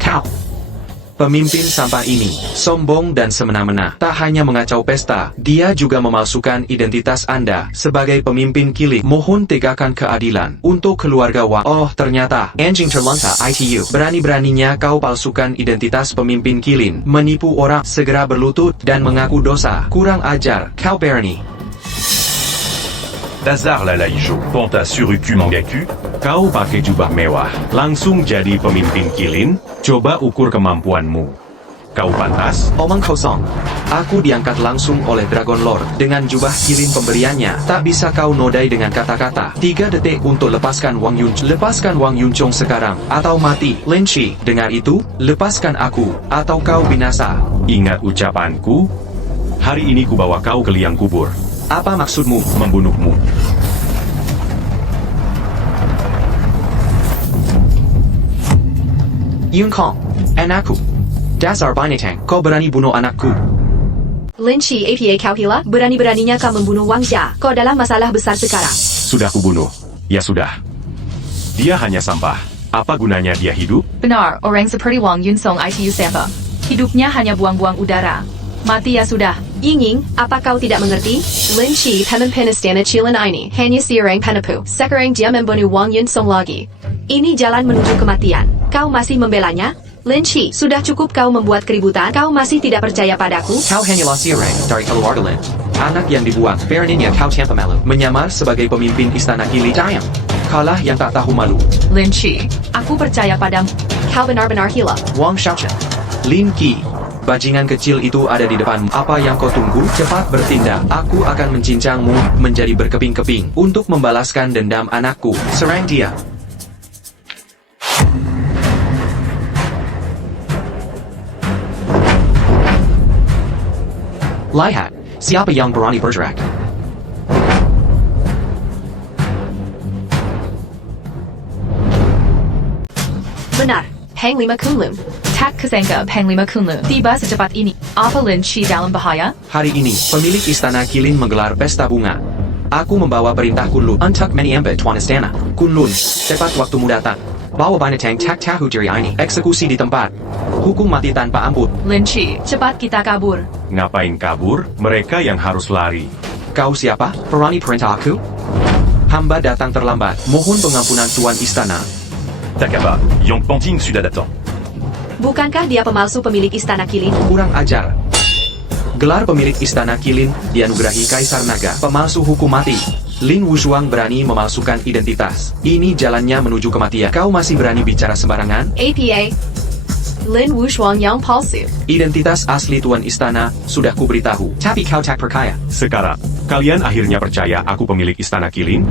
Kau. Pemimpin sampah ini, sombong dan semena-mena. Tak hanya mengacau pesta, dia juga memalsukan identitas Anda sebagai pemimpin Kilin. Mohon tegakkan keadilan untuk keluarga Wang. Oh, ternyata, anjing terlontar ITU. Berani-beraninya kau palsukan identitas pemimpin Kilin, menipu orang, segera berlutut, dan mengaku dosa. Kurang ajar, kau berani. Dazar Lalaijo. Panta Suruku Mangaku. Kau pakai jubah mewah, langsung jadi pemimpin kilin? Coba ukur kemampuanmu. Kau pantas? Omong kosong. Aku diangkat langsung oleh Dragon Lord dengan jubah kilin pemberiannya. Tak bisa kau nodai dengan kata-kata. 3 detik untuk lepaskan Wang Yun. Lepaskan Wang Yunchong sekarang, atau mati. Lin Chi, dengar itu? Lepaskan aku, atau kau binasa. Ingat ucapanku? Hari ini kubawa kau ke liang kubur. Apa maksudmu? Membunuhmu. Yun Kong, anakku. Dasar binatang, kau berani bunuh anakku. Lin Qi apa kau gila? Berani-beraninya kau membunuh Wang Jia. Kau dalam masalah besar sekarang. Sudah kubunuh. Ya sudah. Dia hanya sampah. Apa gunanya dia hidup? Benar, orang seperti Wang Yunsong ITU sampah. Hidupnya hanya buang-buang udara. Mati ya sudah. Ying, apa kau tidak mengerti? Lin Qi pemimpin istana Qilin ini hanya seorang penipu. Sekarang dia membunuh Wang Yunsong lagi. Ini jalan menuju kematian. Kau masih membelanya? Lin Qi, sudah cukup kau membuat keributan. Kau masih tidak percaya padaku? Kau hanyalah seorang dari keluarga Lin. Anak yang dibuang, beraninya kau tanpa malu. Menyamar sebagai pemimpin istana Kilin. Diam. Kaulah yang tak tahu malu. Lin Chi, aku percaya padamu. Kau benar-benar gila. Wang Xiaochen. Lin Qi. Bajingan kecil itu ada di depanmu. Apa yang kau tunggu? Cepat bertindak. Aku akan mencincangmu menjadi berkeping-keping untuk membalaskan dendam anakku. Serang dia. Lihat, siapa yang berani bergerak? Benar. Hang Lima Kunlun. Tak kesangka Panglima Kunlu tiba secepat ini. Apa Lin Chi dalam bahaya? Hari ini, pemilik istana Kilin menggelar pesta bunga. Aku membawa perintah Kunlun untuk menyambut Tuan Istana. Kunlun, tepat waktumu datang. Bawa binatang tak tahu diri ini. Eksekusi di tempat. Hukum mati tanpa ampun. Lin Chi, cepat kita kabur. Ngapain kabur? Mereka yang harus lari. Kau siapa? Berani perintah aku? Hamba datang terlambat. Mohon pengampunan Tuan Istana. Takaba. Yong Ponting sudah datang. Bukankah dia pemalsu pemilik istana Kilin? Kurang ajar. Gelar pemilik istana Kilin dianugerahi Kaisar Naga. Pemalsu hukum mati. Lin Wushuang berani memalsukan identitas. Ini jalannya menuju kematian. Kau masih berani bicara sembarangan? APA. Lin Wushuang yang palsu. Identitas asli Tuan Istana sudah kuberitahu. Tapi kau tak percaya. Sekarang, kalian akhirnya percaya aku pemilik Istana Kilin?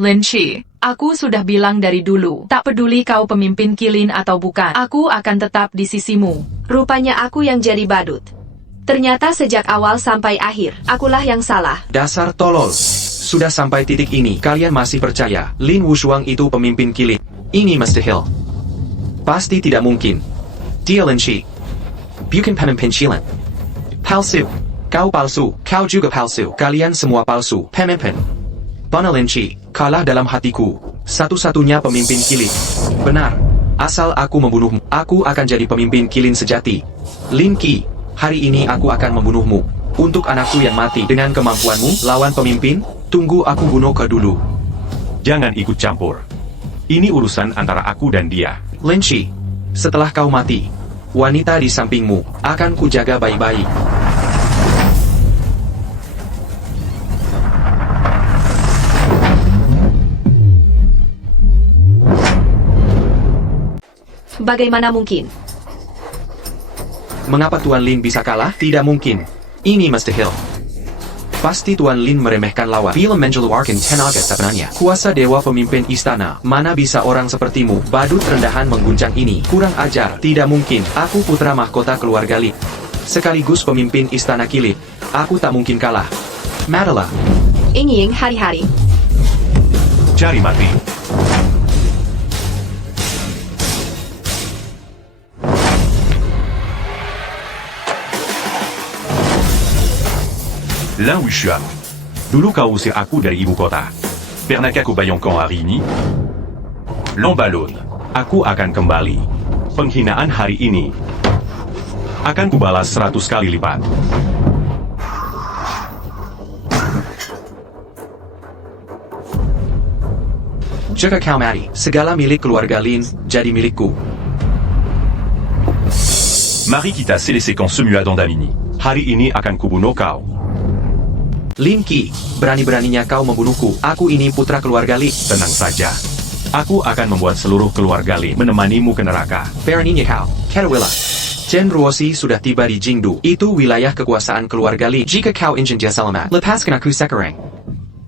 Lin Chi, aku sudah bilang dari dulu, tak peduli kau pemimpin Kilin atau bukan, aku akan tetap di sisimu. Rupanya aku yang jadi badut. Ternyata sejak awal sampai akhir, akulah yang salah. Dasar tolol. Sudah sampai titik ini, kalian masih percaya Lin Wushuang itu pemimpin Kilin? Ini mustahil. Pasti tidak mungkin. Dia Lin Chi. Bukan pemimpin Kilin. Palsu. Kau palsu, kau juga palsu. Kalian semua palsu. Pemimpin. Bona Lin Chi, kalah dalam hatiku. Satu-satunya pemimpin Kilin. Benar. Asal aku membunuhmu, aku akan jadi pemimpin Kilin sejati. Lin Qi, hari ini aku akan membunuhmu. Untuk anakku yang mati dengan kemampuanmu, lawan pemimpin, tunggu aku bunuh kau dulu. Jangan ikut campur. Ini urusan antara aku dan dia. Lin Chi, setelah kau mati, wanita di sampingmu akan kujaga baik-baik. Bagaimana mungkin? Mengapa Tuan Lin bisa kalah? Tidak mungkin. Ini mustahil. Pasti Tuan Lin meremehkan lawan. Film mengeluarkan tenaga sebenarnya. Kuasa dewa pemimpin istana. Mana bisa orang sepertimu, badut rendahan mengguncang ini. Kurang ajar. Tidak mungkin. Aku putra mahkota keluarga Lin. Sekaligus pemimpin istana Kilin. Aku tak mungkin kalah. Madala. Ingin hari-hari. Cari mati. Lin Wushuang. Dulu kau usir aku dari ibu kota. Pernaka Kobayonkan hari ini. Lambalon. Aku akan kembali. Penghinaan hari ini akan kubalas 100 kali lipat. Jika kau mati, segala milik keluarga Lin jadi milikku. Mari kita selesaikan semua dans Damini. Hari ini akan kubunuh kau. Lin Qi, berani-beraninya kau membunuhku. Aku ini putra keluarga Lin. Tenang saja. Aku akan membuat seluruh keluarga Lin menemanimu ke neraka. Beraninya kau, Kedawila. Chen Ruosi sudah tiba di Jingdu. Itu wilayah kekuasaan keluarga Lin. Jika kau ingin dia selamat, lepaskan aku sekarang.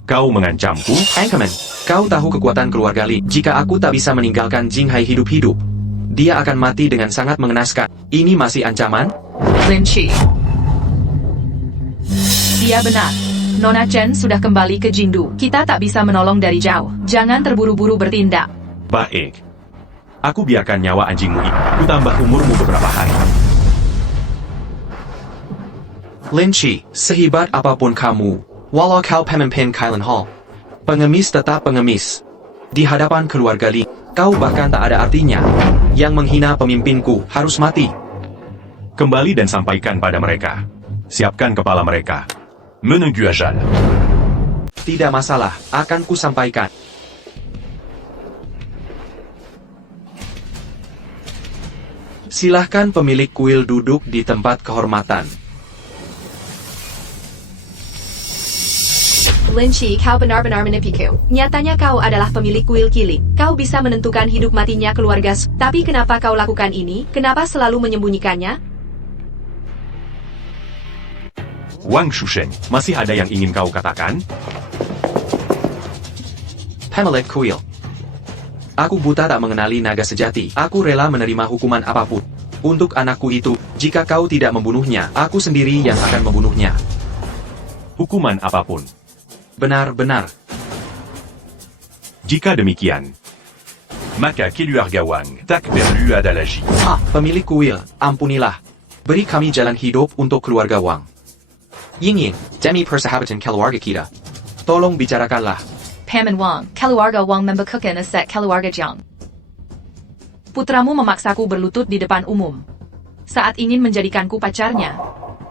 Kau mengancamku? Angkaman, kau tahu kekuatan keluarga Lin. Jika aku tak bisa meninggalkan Jinghai hidup-hidup, dia akan mati dengan sangat mengenaskan. Ini masih ancaman? Lin Chi. Dia benar. Nona Chen sudah kembali ke Jingdu. Kita tak bisa menolong dari jauh. Jangan terburu-buru bertindak. Baik. Aku biarkan nyawa anjingmu itu. Ku tambah umurmu beberapa hari. Lin Chi, sehebat apapun kamu, walau kau pemimpin Kailan Hall, pengemis tetap pengemis. Di hadapan keluarga Lin, kau bahkan tak ada artinya. Yang menghina pemimpinku harus mati. Kembali dan sampaikan pada mereka. Siapkan kepala mereka. Menunggu ajal. Tidak masalah, akan ku sampaikan. Silahkan pemilik kuil duduk di tempat kehormatan. Lin Chi, kau benar-benar menipuku. Nyatanya kau adalah pemilik kuil Kilin. Kau bisa menentukan hidup matinya keluarga. Tapi kenapa kau lakukan ini? Kenapa selalu menyembunyikannya? Wang Shusheng, masih ada yang ingin kau katakan? Pemilik kuil. Aku buta tak mengenali naga sejati. Aku rela menerima hukuman apapun. Untuk anakku itu, jika kau tidak membunuhnya, aku sendiri yang akan membunuhnya. Hukuman apapun. Benar-benar. Jika demikian, Maka Keluarga Wang tak perlu ada lagi. Pemilik kuil, ampunilah. Beri kami jalan hidup untuk keluarga Wang. Yingyin, demi persahabatan keluarga kita. Tolong bicarakanlah. Paman Wang, keluarga Wang membekukan aset keluarga Jiang. Putramu memaksaku berlutut di depan umum. Saat ingin menjadikanku pacarnya.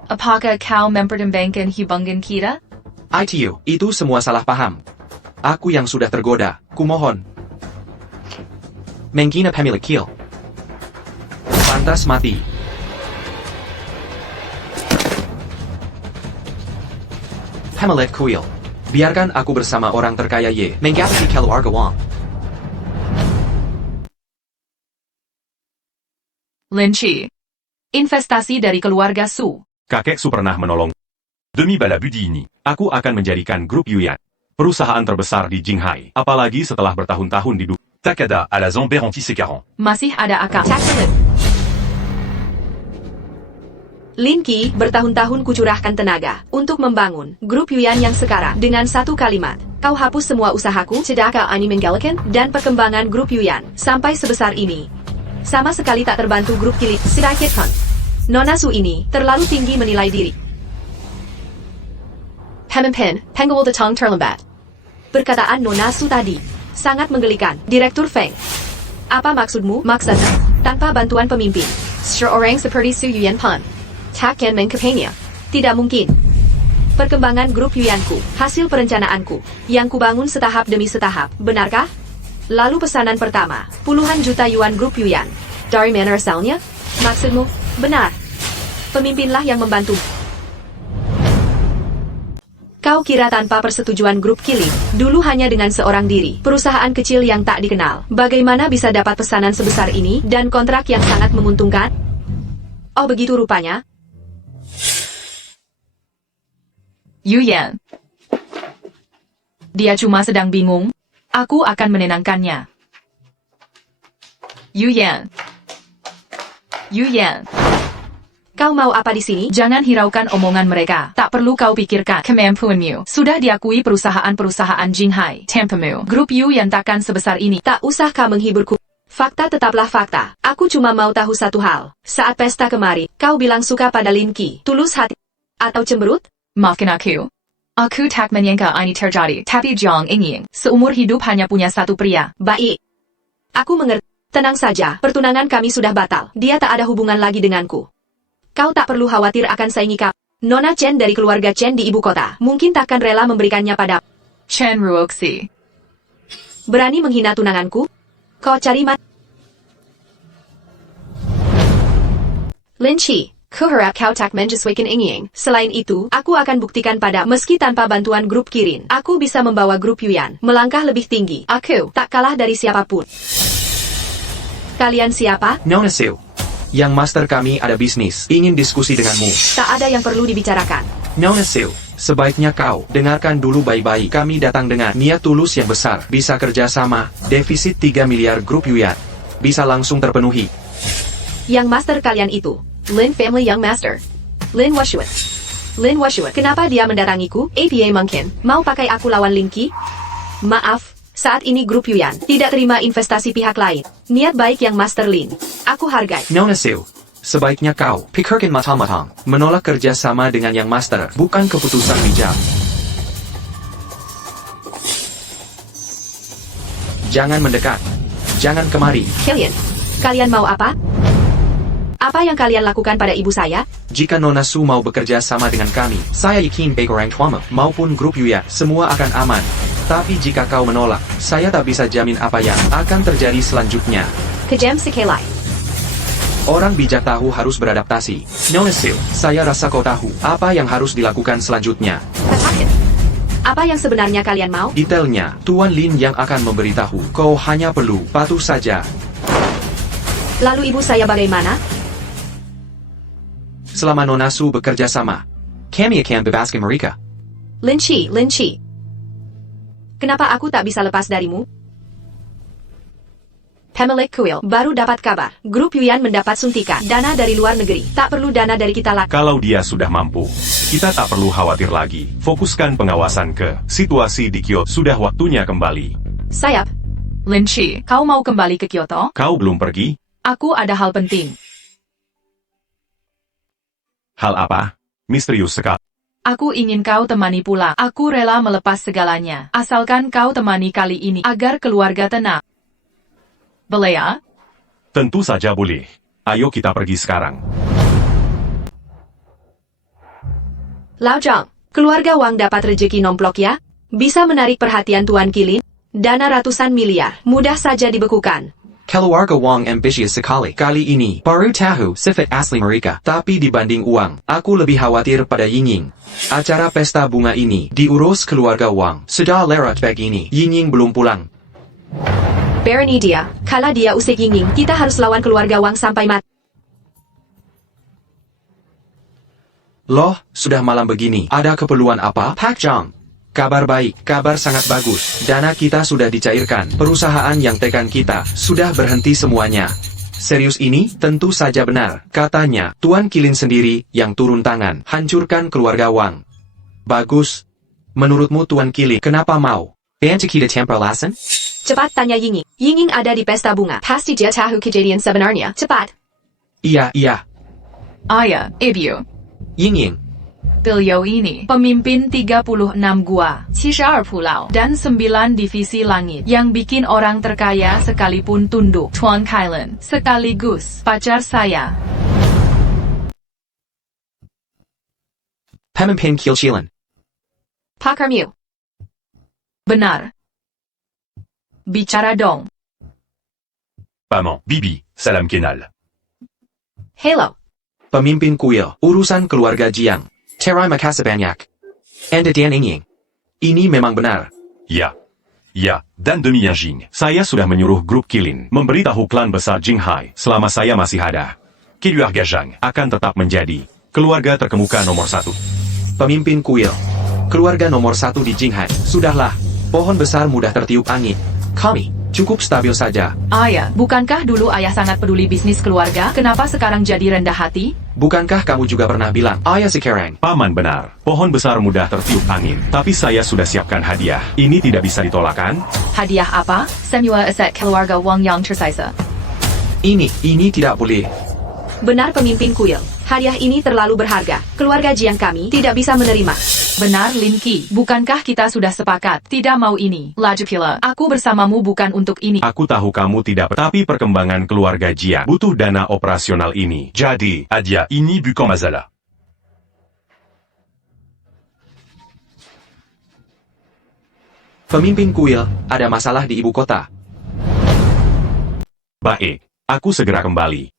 Apakah kau mempertimbangkan hubungan kita? ITU, itu semua salah paham. Aku yang sudah tergoda, kumohon. Menggina pemilik kuil. Pantas mati. Pemilik kuil. Biarkan aku bersama orang terkaya Ye. Mengganti keluarga Wang. Lin Chi. Investasi dari keluarga Su. Kakek Su pernah menolong. Demi bala budi ini, Aku akan menjadikan grup Yuyan perusahaan terbesar di Jinghai, apalagi setelah bertahun-tahun di Takada à la Zamber anti-sécarant. Masih ada akal. Tackle. Lin Qi bertahun-tahun kucurahkan tenaga untuk membangun grup Yuyan yang sekarang. Dengan satu kalimat, kau hapus semua usahaku, cedaka ani menggalakan, dan perkembangan grup Yuyan sampai sebesar ini. Sama sekali tak terbantu grup Kilin. Sedikit kan. Nona Su ini terlalu tinggi menilai diri. Pemimpin, penggul the tong terlambat. Perkataan Nona Su tadi sangat menggelikan. Direktur Feng. Apa maksudmu? Maksudnya, tanpa bantuan pemimpin. Seorang seperti Su Yuyan Pan takkan mengkapainya. Tidak mungkin. Perkembangan grup Yuyanku, hasil perencanaanku, yang kubangun setahap demi setahap, benarkah? Lalu pesanan pertama, puluhan juta yuan grup Yuyan. Dari mana asalnya? Maksudmu? Benar. Pemimpinlah yang membantu. Kau kira tanpa persetujuan grup Kilin, dulu hanya dengan seorang diri, perusahaan kecil yang tak dikenal, bagaimana bisa dapat pesanan sebesar ini, dan kontrak yang sangat menguntungkan? Oh begitu rupanya. Yuyan. Dia cuma sedang bingung. Aku akan menenangkannya. Yuyan. Yuyan. Kau mau apa di sini? Jangan hiraukan omongan mereka. Tak perlu kau pikirkan. Kemampuanmu sudah diakui perusahaan-perusahaan Jinghai. Tempamu, grup Yu yang takkan sebesar ini. Tak usah kau menghiburku. Fakta tetaplah fakta. Aku cuma mau tahu satu hal. Saat pesta kemarin, kau bilang suka pada Lin Qi. Tulus hati atau cemberut? Maafkan aku. Aku tak menyangka ini terjadi. Tapi Jiang Ingying, seumur hidup hanya punya satu pria. Baik. Aku mengerti. Tenang saja, pertunangan kami sudah batal. Dia tak ada hubungan lagi denganku. Kau tak perlu khawatir akan saingi kau. Nona Chen dari keluarga Chen di ibu kota. Mungkin takkan rela memberikannya pada Chen Ruoxi. berani menghina tunanganku? Kau cari mati. Lin Qi, kuharap kau tak menyesuaikan Ingying. Selain itu, aku akan buktikan pada meski tanpa bantuan grup Kirin, aku bisa membawa grup Yuyan melangkah lebih tinggi. Aku tak kalah dari siapapun. Kalian siapa? Nona Su. Yang master kami ada bisnis. Ingin diskusi denganmu. Tak ada yang perlu dibicarakan. Nona Su. Sebaiknya kau dengarkan dulu baik-baik. Kami datang dengan niat tulus yang besar. Bisa kerjasama. Defisit 3 miliar grup Yuyan bisa langsung terpenuhi. Yang master kalian itu, Lin Family Young Master. Lin Washuat. Lin Washuat. Kenapa dia mendatangiku? APA mungkin. Mau pakai aku lawan Lin Qi? Maaf, saat ini grup Yuyan tidak terima investasi pihak lain. Niat baik yang Master Lin. Aku hargai. Nona Su. Sebaiknya kau pikirkan matang-matang. Menolak kerjasama dengan yang master bukan keputusan bijak. Jangan mendekat. Jangan kemari. Kalian, kalian mau apa? Apa yang kalian lakukan pada ibu saya? Jika Nona Su mau bekerja sama dengan kami, saya yakin baik orang tuamu maupun grup Yuyan semua akan aman. Tapi jika kau menolak, saya tak bisa jamin apa yang akan terjadi selanjutnya. Kejam sekali. Orang bijak tahu harus beradaptasi. Nona Su, saya rasa kau tahu apa yang harus dilakukan selanjutnya. Katakan. Apa yang sebenarnya kalian mau? Detailnya, Tuan Lin yang akan memberitahu. Kau hanya perlu patuh saja. Lalu ibu saya bagaimana? Selama Nona Su bekerja sama, kami akan bebaskan mereka. Lin Qi, Lin Qi. Kenapa aku tak bisa lepas darimu? Pemilik kuil baru dapat kabar. Grup Yuyan mendapat suntikan dana dari luar negeri. Tak perlu dana dari kita lagi. Kalau dia sudah mampu, kita tak perlu khawatir lagi. Fokuskan pengawasan ke situasi di Kyoto. Sudah waktunya kembali. Sayap. Lin Qi, kau mau kembali ke Kyoto? Kau belum pergi? Aku ada hal penting. Hal apa? Misterius sekali. Aku ingin kau temani pula. Aku rela melepas segalanya. Asalkan kau temani kali ini agar keluarga tenang. Boleh ya? Tentu saja boleh. Ayo kita pergi sekarang. Lao Zhang, keluarga Wang dapat rejeki nomplok ya? Bisa menarik perhatian Tuan Kilin? Dana ratusan miliar, mudah saja dibekukan. Keluarga Wang ambisius sekali. Kali ini, baru tahu sifat asli mereka. Tapi dibanding uang, aku lebih khawatir pada Yingying. Acara pesta bunga ini diurus keluarga Wang. Sudah lewat begini, Yingying belum pulang. Barony dia, kalau dia usik Yingying, kita harus lawan keluarga Wang sampai mati. Loh, sudah malam begini. Ada keperluan apa, Pak Zhang? Kabar baik, kabar sangat bagus. Dana kita sudah dicairkan. Perusahaan yang tekan kita sudah berhenti semuanya. Serius ini? Tentu saja benar. Katanya, Tuan Kilin sendiri yang turun tangan. Hancurkan keluarga Wang. Bagus. Menurutmu Tuan Kilin, kenapa mau? Bantu kita temperlasan? Cepat tanya Yingying. Yingying ada di pesta bunga. Pasti dia tahu kejadian sebenarnya. Cepat. Iya. Ayah, Ibu. Yingying. Beliau ini pemimpin 36 gua, 72 pulau, dan 9 divisi langit yang bikin orang terkaya sekalipun tunduk. Tuan Kailan, sekaligus pacar saya. Pemimpin Kilchilan. Pakar Mew. Benar. Bicara dong. Paman, Bibi, salam kenal. Halo. Pemimpin kuil, urusan keluarga Jiang. Terima kasih banyak. Anda Dian Yingying. Ini memang benar. Ya, dan demi Yanjing. Saya sudah menyuruh grup Kilin memberitahu klan besar Jinghai selama saya masih ada. Keluarga Zhang. Akan tetap menjadi keluarga terkemuka nomor 1. Pemimpin kuil. Keluarga nomor 1 di Jinghai. Sudahlah. Pohon besar mudah tertiup angin. Kami cukup stabil saja. Ayah, bukankah dulu ayah sangat peduli bisnis keluarga? Kenapa sekarang jadi rendah hati? Bukankah kamu juga pernah bilang, ayah sekarang? Paman benar, pohon besar mudah tertiup angin. Tapi saya sudah siapkan hadiah. Ini tidak bisa ditolakkan. Hadiah apa? Semua aset keluarga Wang yang tersisa. Ini tidak boleh. Benar pemimpin kuil. Hadiah ini terlalu berharga. Keluarga Jiang kami tidak bisa menerima. Benar Lin Qi, bukankah kita sudah sepakat tidak mau ini? Laju pula, aku bersamamu bukan untuk ini. Aku tahu kamu tidak, tapi perkembangan keluarga Jia butuh dana operasional ini. Jadi, Adia, ini bukan masalah. Pemimpin kuil, ada masalah di ibu kota. baik, aku segera kembali.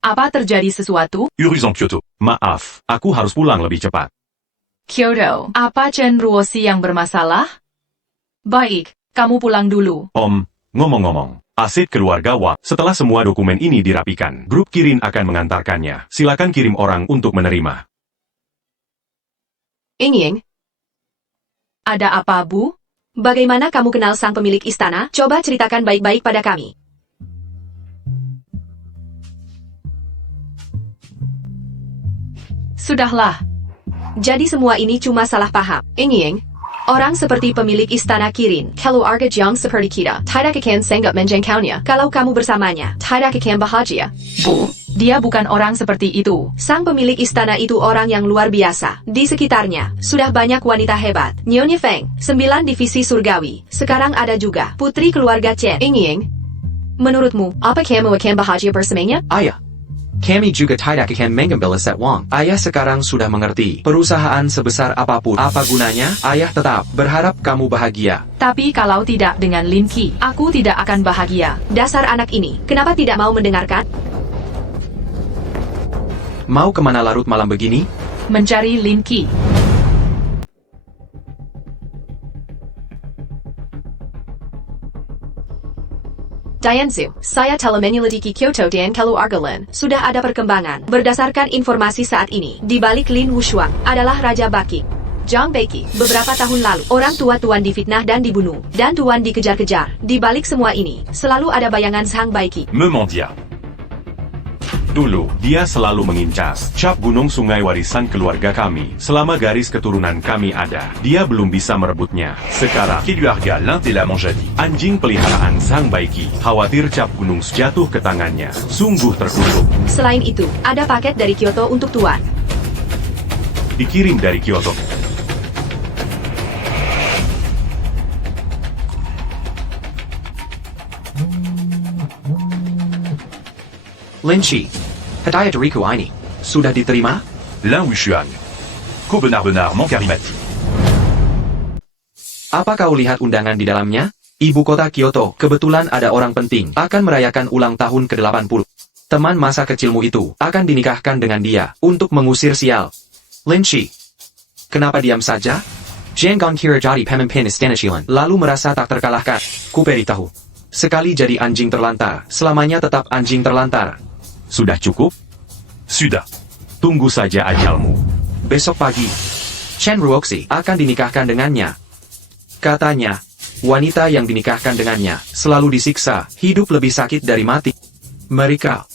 Apa terjadi sesuatu? Urus en Kyoto. Maaf, aku harus pulang lebih cepat. Kyoto, apa Chen Ruosi yang bermasalah? Baik, kamu pulang dulu. Om, ngomong-ngomong, aset keluarga Wang. Setelah semua dokumen ini dirapikan, grup Kirin akan mengantarkannya. Silakan kirim orang untuk menerima. Yingying, Ada apa, Bu? bagaimana kamu kenal sang pemilik istana? Coba ceritakan baik-baik pada kami. Sudahlah. Jadi semua ini cuma salah paham. Yingying, orang seperti pemilik istana Kirin, keluarga Jiang seperti kita, tidak akan sanggup menjangkaunya. Kalau kamu bersamanya, tidak akan bahagia. Bu, dia bukan orang seperti itu. Sang pemilik istana itu orang yang luar biasa. Di sekitarnya, sudah banyak wanita hebat. Nyonya Feng, 9 divisi surgawi. Sekarang ada juga putri keluarga Chen. Yingying, menurutmu, apa kamu akan bahagia bersamanya? Ayah, kami juga tidak akan mengambil aset Wang. Ayah sekarang sudah mengerti. Perusahaan sebesar apapun, apa gunanya? Ayah tetap berharap kamu bahagia. Tapi kalau tidak dengan Lin Qi, aku tidak akan bahagia. Dasar anak ini, kenapa tidak mau mendengarkan? Mau kemana larut malam begini? Mencari Lin Qi. Dianzu, saya telah menyelidiki Kyoto dan keluarga Lin. Sudah ada perkembangan. Berdasarkan informasi saat ini, di balik Lin Wushuang adalah Raja Baki. Zhang Beiki, beberapa tahun lalu, orang tua Tuan difitnah dan dibunuh, dan Tuan dikejar-kejar. Di balik semua ini, selalu ada bayangan Zhang Beiki. Memandia. Dulu, dia selalu mengincar cap gunung sungai warisan keluarga kami. Selama garis keturunan kami ada, dia belum bisa merebutnya. Sekarang, Keluarga Lintela Manjadi. anjing peliharaan Zhang Baiki khawatir cap gunung jatuh ke tangannya. Sungguh terkutuk. Selain itu, ada paket dari Kyoto untuk Tuan. Dikirim dari Kyoto. Lin Qi, hadiah dariku ini sudah diterima? Lin Wushuang. Kau benar-benar mengkarimati. Apa kau lihat undangan di dalamnya? Ibu kota Kyoto, kebetulan ada orang penting, akan merayakan ulang tahun ke-80. Teman masa kecilmu itu, akan dinikahkan dengan dia, untuk mengusir sial. Lin Shi. Kenapa diam saja? Jangan kira jadi pemimpin istana Shilan, lalu merasa tak terkalahkan. Ku beritahu. Sekali jadi anjing terlantar, selamanya tetap anjing terlantar. Sudah cukup? Sudah. Tunggu saja ajalmu. Besok pagi, Chen Ruoxi akan dinikahkan dengannya. Katanya, wanita yang dinikahkan dengannya selalu disiksa, hidup lebih sakit dari mati. Mereka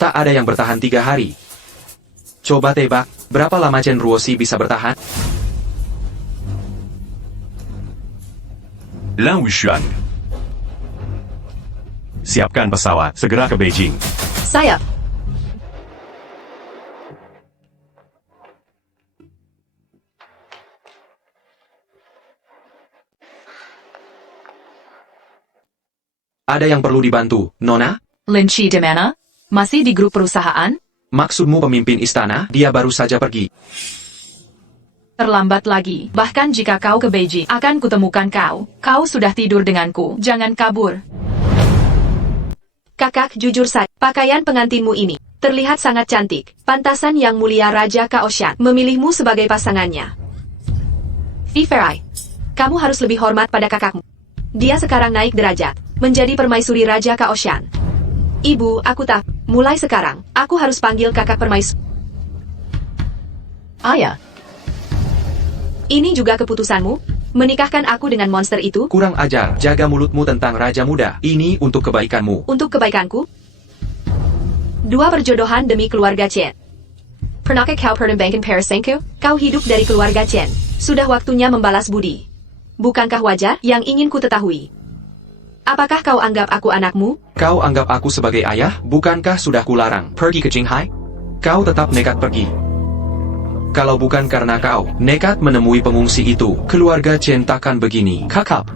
tak ada yang bertahan 3 hari. Coba tebak, berapa lama Chen Ruoxi bisa bertahan? Lin Wuxuan. Siapkan pesawat, segera ke Beijing. Saya. Ada yang perlu dibantu, Nona? Lin Shi di mana? Masih di grup perusahaan? Maksudmu pemimpin istana, dia baru saja pergi. Terlambat lagi. Bahkan jika kau ke Beijing, akan kutemukan kau. Kau sudah tidur denganku. Jangan kabur. Kakak, jujur saja, pakaian pengantinmu ini terlihat sangat cantik. Pantasan Yang Mulia Raja Kaoshan memilihmu sebagai pasangannya. Viferai, kamu harus lebih hormat pada kakakmu. Dia sekarang naik derajat, menjadi permaisuri Raja Kaoshan. Ibu, aku tak. Mulai sekarang, aku harus panggil kakak permaisuri. Ayah. Ini juga keputusanmu? Menikahkan aku dengan monster itu? Kurang ajar, jaga mulutmu tentang Raja Muda. Ini untuk kebaikanmu. Untuk kebaikanku? 2 perjodohan demi keluarga Chen. Pernahkah kau pertimbangkan Parasenku? Kau hidup dari keluarga Chen. Sudah waktunya membalas budi. Bukankah wajar yang ingin ku ketahui? Apakah kau anggap aku anakmu? Kau anggap aku sebagai ayah? Bukankah sudah kularang pergi ke Qinghai? Kau tetap nekat pergi. Kalau bukan karena kau nekat menemui pengungsi itu, keluarga Chen takkan begini. Kakak.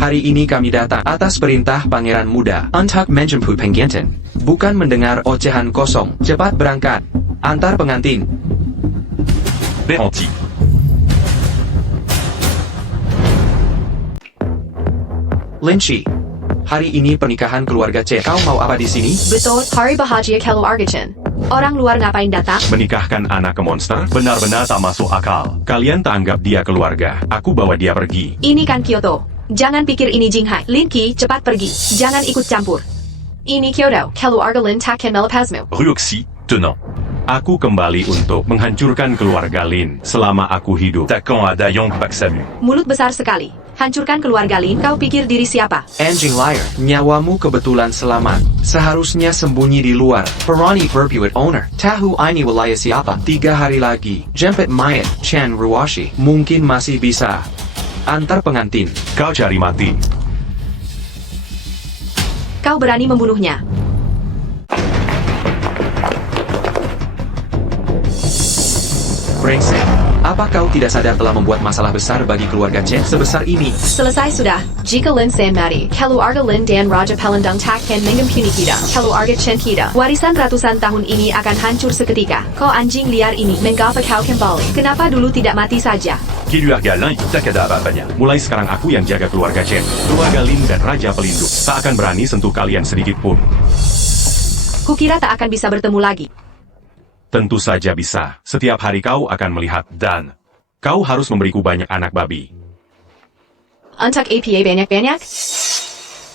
Hari ini kami datang atas perintah Pangeran Muda untuk menjemput pengantin. Bukan mendengar ocehan kosong. Cepat berangkat. Antar pengantin. Beranti. Lin Shi. Hari ini pernikahan keluarga Chen. Kau mau apa di sini? Betul, hari bahagia keluarga Chen. Orang luar ngapain datang? Menikahkan anak ke monster? Benar-benar tak masuk akal. Kalian tak anggap dia keluarga. Aku bawa dia pergi. Ini kan Kyoto. Jangan pikir ini Jinghai. Lin Qi, cepat pergi. Jangan ikut campur. Ini Kyoto. Keluarga Lin takkan melepasmu. Ruoxi, tenant. Aku kembali untuk menghancurkan keluarga Lin selama aku hidup. Attaquant à Dayong Baksamu. Mulut besar sekali. Hancurkan keluarga Lin. Kau pikir diri siapa? Anjing liar, nyawamu kebetulan selamat. Seharusnya sembunyi di luar. Perani berbuat owner. Tahu ini wilayah siapa? 3 hari lagi. Jemput mayat Chen Ruoxi. Mungkin masih bisa. Antar pengantin. Kau cari mati. Kau berani membunuhnya. Brengsek. Apa kau tidak sadar telah membuat masalah besar bagi keluarga Chen sebesar ini? Selesai sudah. Jika Lin San mati, keluarga Lin dan Raja Palembang takkan mengampuni kita. Keluarga Chen kita. Warisan ratusan tahun ini akan hancur seketika. Kau anjing liar ini, mengapa kau kembali? Kenapa dulu tidak mati saja? Keluarga Lin tak ada apa-apanya. Mulai sekarang aku yang jaga keluarga Chen. Keluarga Lin dan Raja Pelindung tak akan berani sentuh kalian sedikit pun. Kukira tak akan bisa bertemu lagi. Tentu saja bisa. Setiap hari kau akan melihat dan kau harus memberiku banyak anak babi. Untuk APA banyak-banyak?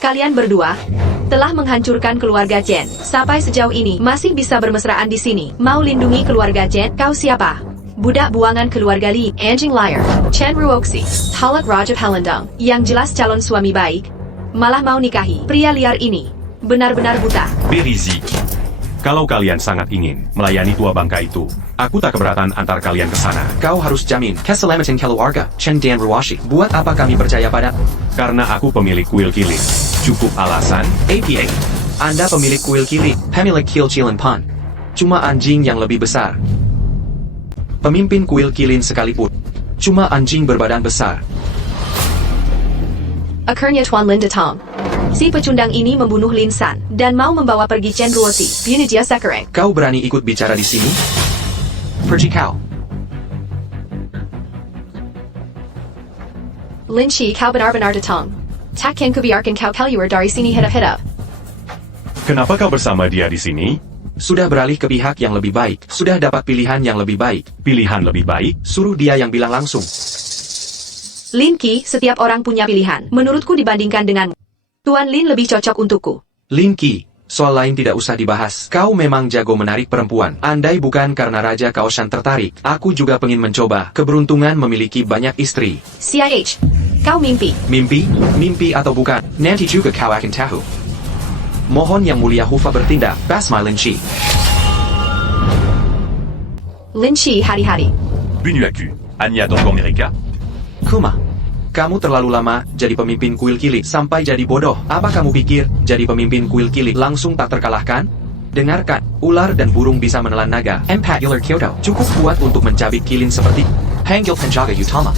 Kalian berdua telah menghancurkan keluarga Chen. Sampai sejauh ini masih bisa bermesraan di sini. Mau lindungi keluarga Chen? Kau siapa? Budak buangan keluarga Li, anjing liar. Chen Ruoxi, Halak Raja Palembang, yang jelas calon suami baik, malah mau nikahi pria liar ini. Benar-benar buta. Berizi. Kalau kalian sangat ingin melayani tua bangka itu, aku tak keberatan antar kalian ke sana. Kau harus jamin keselamatan keluarga Chen dan Ruoxi. Buat apa kami percaya pada? Karena aku pemilik kuil kilin. Cukup alasan? APA. Anda pemilik kuil kilin, pemilik Kil Chilen Pan. Cuma anjing yang lebih besar. Pemimpin kuil kilin sekalipun. Cuma anjing berbadan besar. Akhirnya Tuan Lin datang. Si pecundang ini membunuh Lin San dan mau membawa pergi Chen Ruoxi. Bunuh dia sekarang. Kau berani ikut bicara di sini? Pergi kau. Lin Shi, kau benar-benar datang. Takkan kubiarkan kau keluar dari sini hidup-hidup. Kenapa kau bersama dia di sini? Sudah beralih ke pihak yang lebih baik. Sudah dapat pilihan yang lebih baik. Pilihan lebih baik? Suruh dia yang bilang langsung. Lin Qi, setiap orang punya pilihan. Menurutku dibandingkan denganmu. Tuan Lin lebih cocok untukku. Lin Qi, soal lain tidak usah dibahas. Kau memang jago menarik perempuan. Andai bukan karena Raja Kaoshan tertarik, aku juga pengen mencoba keberuntungan memiliki banyak istri. CIH, kau mimpi. Mimpi? Mimpi atau bukan? Nanti juga kau akan tahu. Mohon Yang Mulia Hufa bertindak, Basma Lin Qi. Lin Qi hari-hari. Bunuaku, Anya Dongkong Mereka. Kuma, kamu terlalu lama jadi pemimpin kuil kilik sampai jadi bodoh. Apa kamu pikir jadi pemimpin kuil kilik langsung tak terkalahkan? Dengarkan, ular dan burung bisa menelan naga. Empat Ular Kyoto cukup kuat untuk mencabik kilin seperti Panggil Penjaga Utama.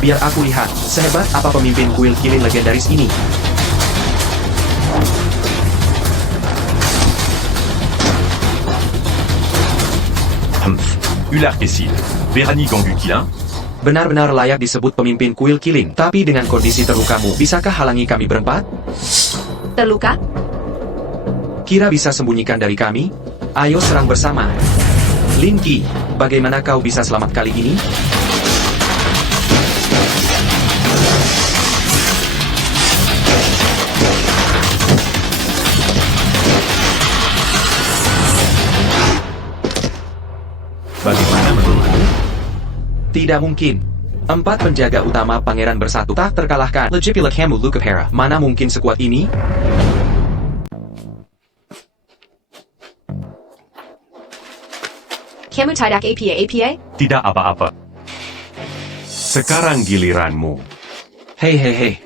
Biar aku lihat, sehebat apa pemimpin kuil kilin legendaris ini. Humph. Ular Kessil. Verani Gangu Kilin. Benar-benar layak disebut pemimpin kuil kilin. Tapi dengan kondisi terlukamu, bisakah halangi kami berempat? Terluka? Kira bisa sembunyikan dari kami? Ayo serang bersama. Lin Qi, bagaimana kau bisa selamat kali ini? Bagaimana menurutmu? Tidak mungkin. 4 penjaga utama pangeran bersatu tak terkalahkan. Legipula kamu Lukapera. Mana mungkin sekuat ini? Kamu tidak APA? Tidak apa-apa. Sekarang giliranmu. Hei.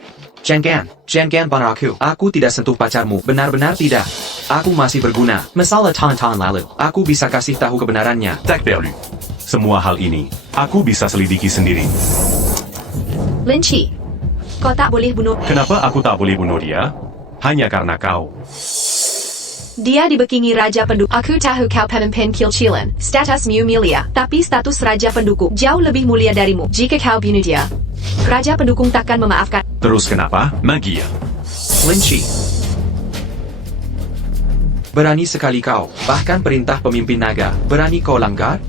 Jangan pada aku. Aku tidak sentuh pacarmu. Benar-benar tidak. Aku masih berguna. Masalah tahun-tahun lalu. Aku bisa kasih tahu kebenarannya. Tak perlu. Semua hal ini, aku bisa selidiki sendiri. Lin Qi, kau tak boleh bunuh. Kenapa aku tak boleh bunuh dia? Hanya karena kau. Dia dibekingi Raja Pendukung. Aku tahu kau pemimpin Kilcilan. Statusmu mulia. Tapi status Raja Pendukung jauh lebih mulia darimu. Jika kau bunuh dia, Raja Pendukung takkan memaafkan. Terus kenapa? Mingir. Lin Qi. Berani sekali kau. Bahkan perintah pemimpin naga. Berani kau langgar?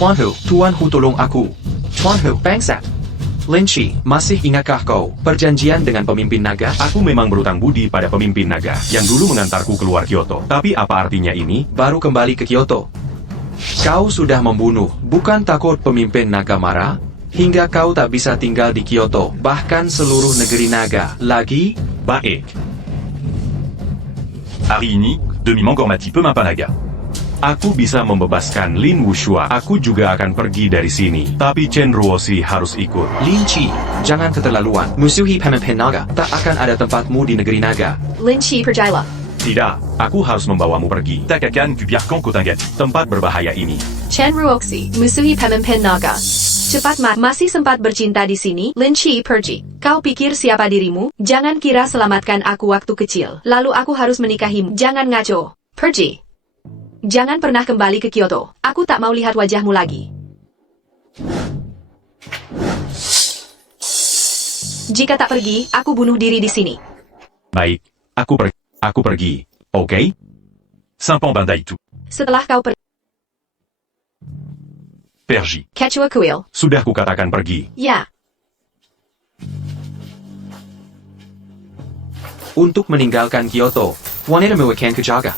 Tuan Hu tolong aku. Tuan Hu, bangsat. Lin Qi, masih ingatkah kau perjanjian dengan pemimpin naga? Aku memang berutang budi pada pemimpin naga yang dulu mengantarku keluar Kyoto. Tapi apa artinya ini? Baru kembali ke Kyoto. Kau sudah membunuh, bukan takut pemimpin naga marah? Hingga kau tak bisa tinggal di Kyoto, bahkan seluruh negeri naga. Lagi? Baik. Hari ini, demi Mangormati Pemapanaga. Aku bisa membebaskan Lin Wushua. Aku juga akan pergi dari sini. Tapi Chen Ruoshi harus ikut. Lin Qi, jangan keterlaluan. Musuhi pemimpin naga. Tak akan ada tempatmu di negeri naga. Lin Qi percayalah. Tidak, aku harus membawamu pergi. Takakan Kubiarkan Kotangati. Tempat berbahaya ini. Chen Ruoxi, musuhi pemimpin naga. Cepat masih sempat bercinta di sini. Lin Qi pergi. Kau pikir siapa dirimu? Jangan kira selamatkan aku waktu kecil. Lalu aku harus menikahimu. Jangan ngaco. Pergi. Jangan pernah kembali ke Kyoto. Aku tak mau lihat wajahmu lagi. Jika tak pergi, aku bunuh diri di sini. Baik, aku pergi. Oke? Simpan Bandaitu. Setelah kau pergi, Pergi. Quechua Kuil. Sudah kukatakan pergi. Ya. Untuk meninggalkan Kyoto, wanitamu akan kujaga.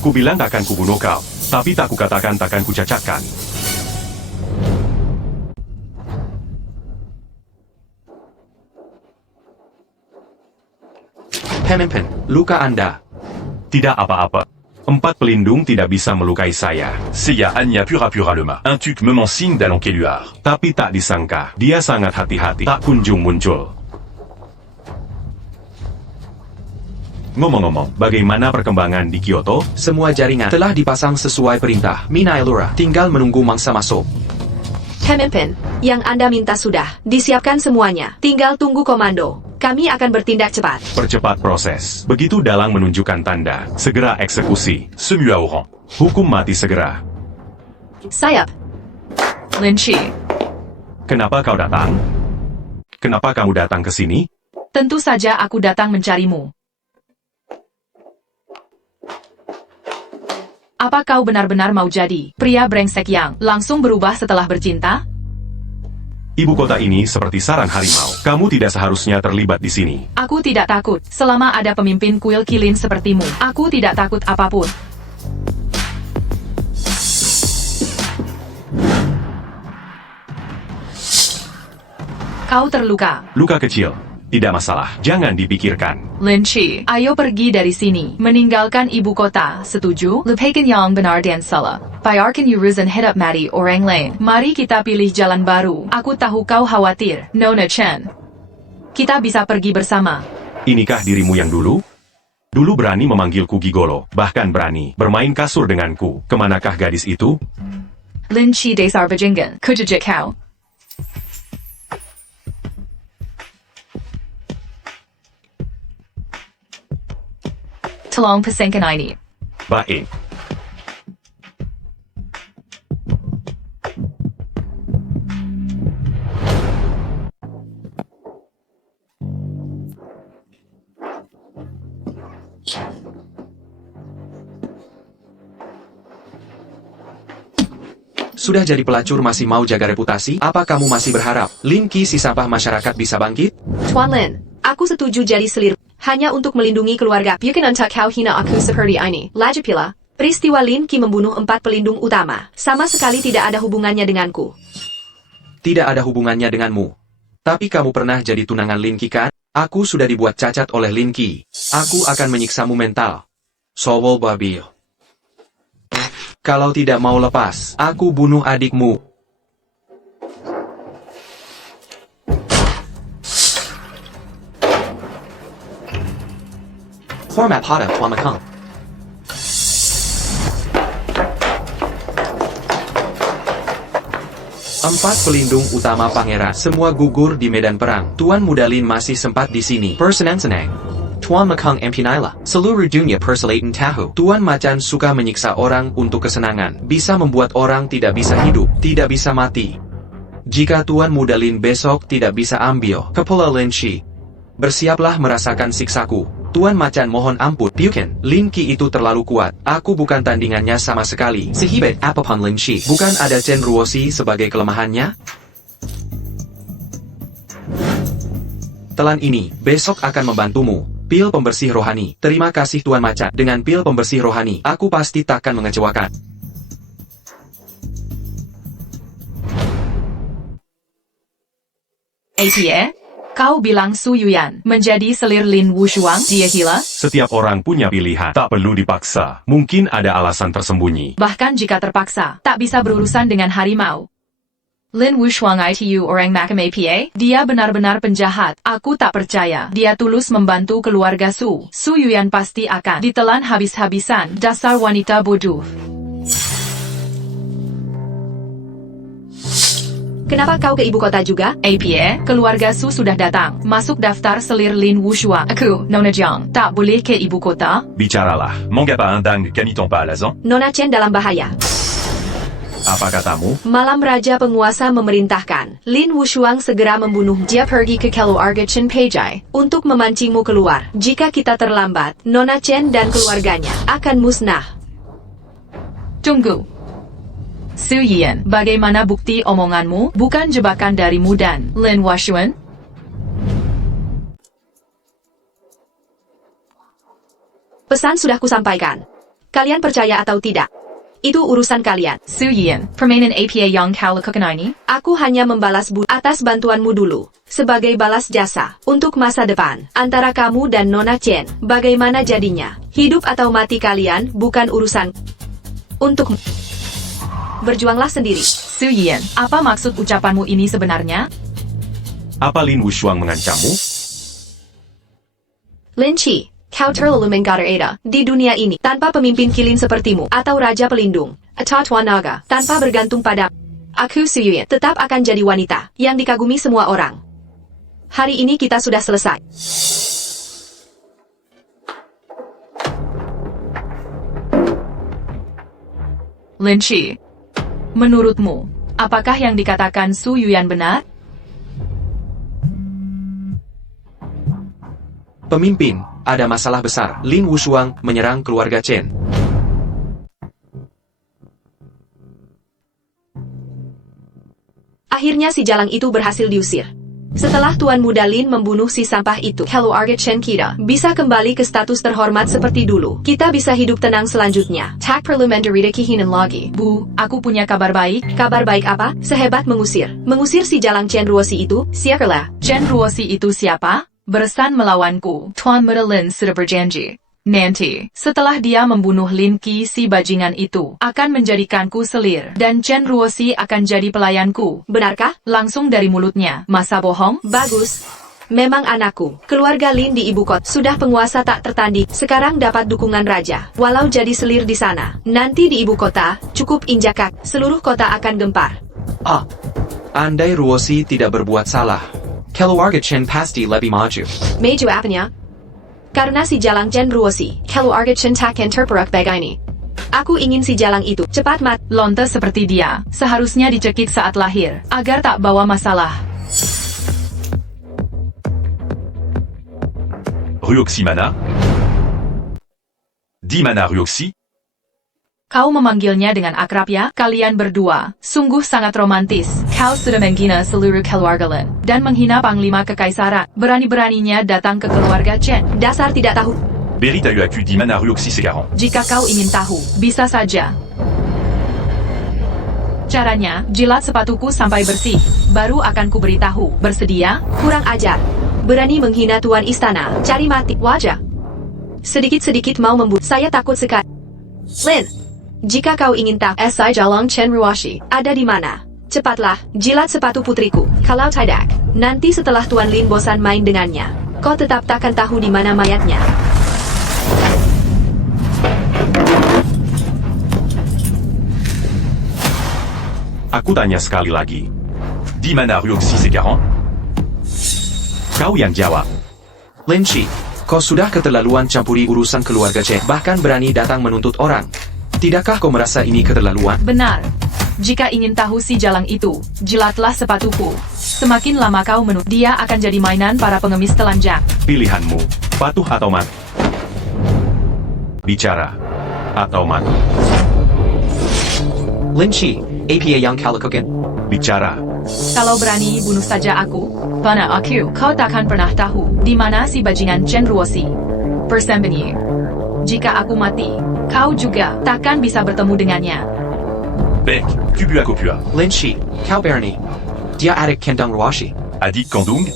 Kubilang takkan kubunuh kau, tapi tak kukatakan takkan kucacatkan. Pemimpin, luka Anda. Tidak apa-apa. 4 pelindung tidak bisa melukai saya. Seiya Anya Pura Lema. Un tuc me signe d'Alon Keluar. Tapi tak disangka, dia sangat hati-hati. Tak kunjung muncul. Ngomong-ngomong, bagaimana perkembangan di Kyoto? Semua jaringan telah dipasang sesuai perintah. Mina Elura, tinggal menunggu mangsa masuk. Pemimpin, yang Anda minta sudah. Disiapkan semuanya. Tinggal tunggu komando. Kami akan bertindak cepat. Percepat proses. Begitu dalang menunjukkan tanda. Segera eksekusi. Semua orang. Hukum mati segera. Sayap. Lin Chi. Kenapa kau datang? Kenapa kamu datang ke sini? Tentu saja aku datang mencarimu. Apa kau benar-benar mau jadi pria brengsek yang langsung berubah setelah bercinta? Ibu kota ini seperti sarang harimau. Kamu tidak seharusnya terlibat di sini. Aku tidak takut. Selama ada pemimpin kuil kilin sepertimu, aku tidak takut apapun. Kau terluka. Luka kecil. Tidak masalah. Jangan dipikirkan. Lin Chi, ayo pergi dari sini. Meninggalkan ibu kota, setuju? Lupakan yang benar dan salah. Biarkan urusan hidup mati orang lain. Mari kita pilih jalan baru. Aku tahu kau khawatir, Nona Chen. Kita bisa pergi bersama. Inikah dirimu yang dulu? Dulu berani memanggilku gigolo. Bahkan berani bermain kasur denganku. Kemanakah gadis itu? Lin Chi dasar bajingan. Kujijik kau. Tolong pesankan ini. Baik. Sudah jadi pelacur masih mau jaga reputasi? Apa kamu masih berharap Lin Qi si sampah masyarakat bisa bangkit? Tuan Lin, aku setuju jadi selir. Hanya untuk melindungi keluarga. Bukan untuk kau hina aku seperti ini. Lagi pula, peristiwa Lin Qi membunuh 4 pelindung utama. Sama sekali tidak ada hubungannya denganku. Tidak ada hubungannya denganmu. Tapi kamu pernah jadi tunangan Lin Qi kan? Aku sudah dibuat cacat oleh Lin Qi. Aku akan menyiksamu mental. Sobol babi. Kalau tidak mau lepas, aku bunuh adikmu. Format Hada Tuan Makang. Empat pelindung utama pangeran semua gugur di medan perang. Tuan Muda Lin masih sempat di sini. Persenan senang. Tuan Makang Empinaila, seluruh dunia perselatan tahu. Tuan Macan suka menyiksa orang untuk kesenangan. Bisa membuat orang tidak bisa hidup, tidak bisa mati. Jika Tuan Muda Lin besok tidak bisa ambil kepala Lin Qi, bersiaplah merasakan siksaku. Tuan Macan mohon ampun. Bukan, Lin Qi itu terlalu kuat. Aku bukan tandingannya sama sekali. Sehebat apapun Lin Qi, bukan ada Chen Ruoxi sebagai kelemahannya? Telan ini, besok akan membantumu. Pil pembersih rohani. Terima kasih Tuan Macan. Dengan pil pembersih rohani, aku pasti takkan mengecewakan. APA? Kau bilang Su Yuyan menjadi selir Lin Wushuang, dia gila? Setiap orang punya pilihan. Tak perlu dipaksa. Mungkin ada alasan tersembunyi. Bahkan jika terpaksa, tak bisa berurusan dengan harimau. Lin Wushuang itu orang makam APA? Dia benar-benar penjahat. Aku tak percaya. Dia tulus membantu keluarga Su. Su Yuyan pasti akan ditelan habis-habisan. Dasar wanita bodoh. Kenapa kau ke ibu kota juga? APA, keluarga Su sudah datang. Masuk daftar selir Lin Wushuang. Aku, Nona Jiang, tak boleh ke ibu kota? Bicaralah. Manga pas un dingue, caniton pas à l'azan. Nona Chen dalam bahaya. Apa katamu? Malam Raja Penguasa memerintahkan Lin Wushuang segera membunuh. Dia pergi ke keluarga Chen Peijai untuk memancingmu keluar. Jika kita terlambat, Nona Chen dan keluarganya akan musnah. Tunggu. Su Yian, bagaimana bukti omonganmu? Bukan jebakan darimu dan Lin Wushuang? Pesan sudah kusampaikan. Kalian percaya atau tidak? Itu urusan kalian. Su Yian, permainan APA yang kau lakukan ini? Aku hanya membalas budi atas bantuanmu dulu. Sebagai balas jasa, untuk masa depan, antara kamu dan Nona Chen, bagaimana jadinya? Hidup atau mati kalian, bukan urusan. Untuk berjuanglah sendiri. Su Yian, apa maksud ucapanmu ini sebenarnya? Apa Lin Wushuang mengancammu? Lin Qi, kau terlalu mengada-ada di dunia ini tanpa pemimpin kilin sepertimu atau raja pelindung atau tuan naga tanpa bergantung pada aku. Su Yuyan tetap akan jadi wanita yang dikagumi semua orang. Hari ini kita sudah selesai. Lin Qi, menurutmu, Apakah yang dikatakan Su Yuyan benar? Pemimpin, ada masalah besar. Lin Wushuang menyerang keluarga Chen. Akhirnya si jalang itu berhasil diusir. Setelah Tuan Muda Lin membunuh si sampah itu, keluarga Chen kita bisa kembali ke status terhormat seperti dulu. Kita bisa hidup tenang selanjutnya. Tak perlu menderita kehilangan lagi. Bu, aku punya kabar baik. Kabar baik apa? Sehebat mengusir. Mengusir si jalang Chen Ruosi itu, siapalah. Chen Ruosi itu siapa? Beresan melawanku. Tuan Muda Lin sudah berjanji. Nanti, setelah dia membunuh Lin Qi si bajingan itu, akan menjadikanku selir. Dan Chen Ruosi akan jadi pelayanku. Benarkah? Langsung dari mulutnya. Masa bohong? Bagus. Memang anakku. Keluarga Lin di ibu kota sudah penguasa tak tertanding. Sekarang dapat dukungan raja. Walau jadi selir di sana. Nanti di ibu kota, cukup injak kaki. Seluruh kota akan gempar. Andai Ruosi tidak berbuat salah, keluarga Chen pasti lebih maju. Maju apanya? Karena si jalang Chen Ruosi, keluarga Chen takkan terperuk begini. Aku ingin si jalang itu cepat mati. Lonte seperti dia, seharusnya dicekik saat lahir, agar tak bawa masalah. Ruoxi mana? Di mana Ruoxi? Kau memanggilnya dengan akrab ya? Kalian berdua, sungguh sangat romantis. Kau sudah menghina seluruh keluarga Lin, dan menghina Panglima Kekaisaran. Berani-beraninya datang ke keluarga Chen. Dasar tidak tahu. Berit a eu accu di mana Ruoxi Segarant. Jika kau ingin tahu, bisa saja. Caranya, jilat sepatuku sampai bersih. Baru akan kuberitahu. Bersedia? Kurang ajar. Berani menghina tuan istana. Cari mati. Wajah. Sedikit-sedikit mau membunuh. Saya takut sekali. Lin. Jika kau ingin tahu, SI Jalang Chen Ruosi ada di mana? Cepatlah, jilat sepatu putriku. Kalau tidak, nanti setelah Tuan Lin bosan main dengannya, kau tetap takkan tahu di mana mayatnya. Aku tanya sekali lagi. Di mana Ruoxi Segarant? Kau yang jawab. Lin Qi, kau sudah keterlaluan campuri urusan keluarga Chen, bahkan berani datang menuntut orang. Tidakkah kau merasa ini keterlaluan? Benar. Jika ingin tahu si jalang itu, jilatlah sepatuku. Semakin lama kau menuntut, dia akan jadi mainan para pengemis telanjang. Pilihanmu, patuh atau mati. Bicara atau mati. Lin Qi, apa yang kau lakukan? Bicara. Kalau berani bunuh saja aku, karena aku, kau takkan pernah tahu di mana si bajingan Chen Ruosi bersembunyi. Jika aku mati, kau juga takkan bisa bertemu dengannya. Bec, Kubua Kopua. Lin Qi, kau berani. Dia adik kandung Ruosi. Adik Kandung?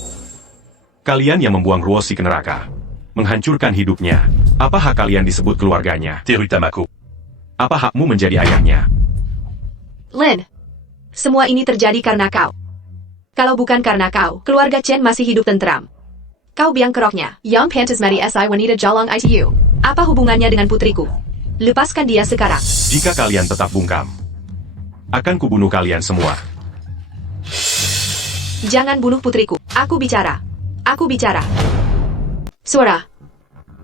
Kalian yang membuang Ruosi ke neraka, menghancurkan hidupnya. Apa hak kalian disebut keluarganya? Terutamako. Apa hakmu menjadi ayahnya? Lin, semua ini terjadi karena kau. Kalau bukan karena kau, keluarga Chen masih hidup tentram. Kau biang keroknya, yang pantas mari SI wanita Jalang ITU. Apa hubungannya dengan putriku? Lepaskan dia sekarang. Jika kalian tetap bungkam, akan kubunuh kalian semua. Jangan bunuh putriku. Aku bicara. Aku bicara. Suara.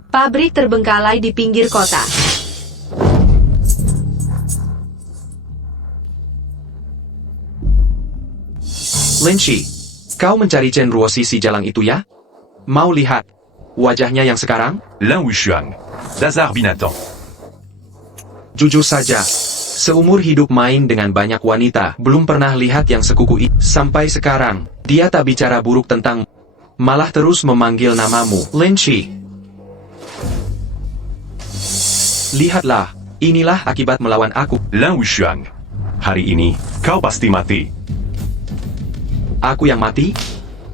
Pabrik terbengkalai di pinggir kota. Lin Qi, kau mencari Chen Ruosi si jalang itu ya? Mau lihat wajahnya yang sekarang? Lin Wushuang. Dazar Binatang. Jujur saja, seumur hidup main dengan banyak wanita, belum pernah lihat yang sekuku itu. Sampai sekarang, dia tak bicara buruk tentang, malah terus memanggil namamu, Lin Qi. Lihatlah, inilah akibat melawan aku. Lin Wushuang. Hari ini, kau pasti mati. Aku yang mati?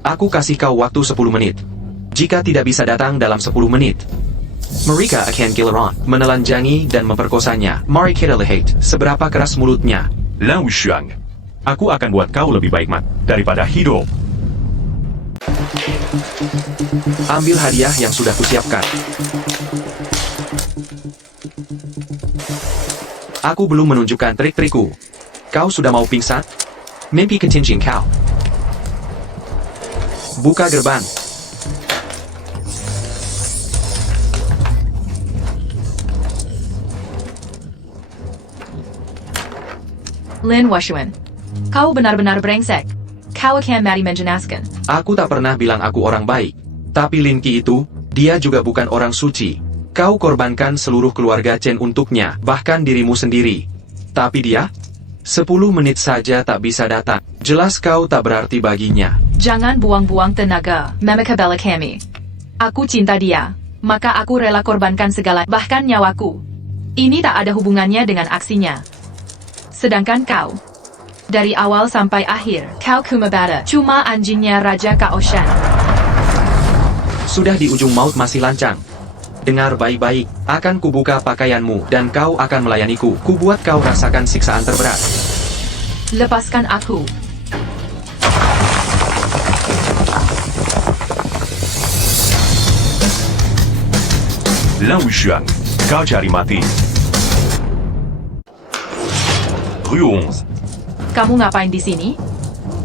Aku kasih kau waktu 10 menit. Jika tidak bisa datang dalam 10 menit, mereka akan giliran, menelanjangi dan memperkosanya. Mari kita lihat seberapa keras mulutnya. Lin Wushuang. Aku akan buat kau lebih baik mati daripada hidup. Ambil hadiah yang sudah kusiapkan. Aku belum menunjukkan trik-trikku. Kau sudah mau pingsan? Mimpi ketinggian kau. Buka gerbang. Lin Wushuan. Kau benar-benar brengsek. Kau akan mati menjenaskan. Aku tak pernah bilang aku orang baik. Tapi Lin Qi itu, dia juga bukan orang suci. Kau korbankan seluruh keluarga Chen untuknya, bahkan dirimu sendiri. Tapi dia? 10 menit saja tak bisa datang. Jelas kau tak berarti baginya. Jangan buang-buang tenaga, Memeka bela kami. Aku cinta dia, maka aku rela korbankan segala, bahkan nyawaku. Ini tak ada hubungannya dengan aksinya. Sedangkan kau, dari awal sampai akhir, kau Kumabata, cuma anjingnya Raja Kaoshan. Sudah di ujung maut masih lancang. Dengar baik-baik, akan kubuka pakaianmu, dan kau akan melayaniku. Kubuat kau rasakan siksaan terberat. Lepaskan aku. Lin Wushuang. Kau cari mati. Rue 11. Kamu ngapain di sini?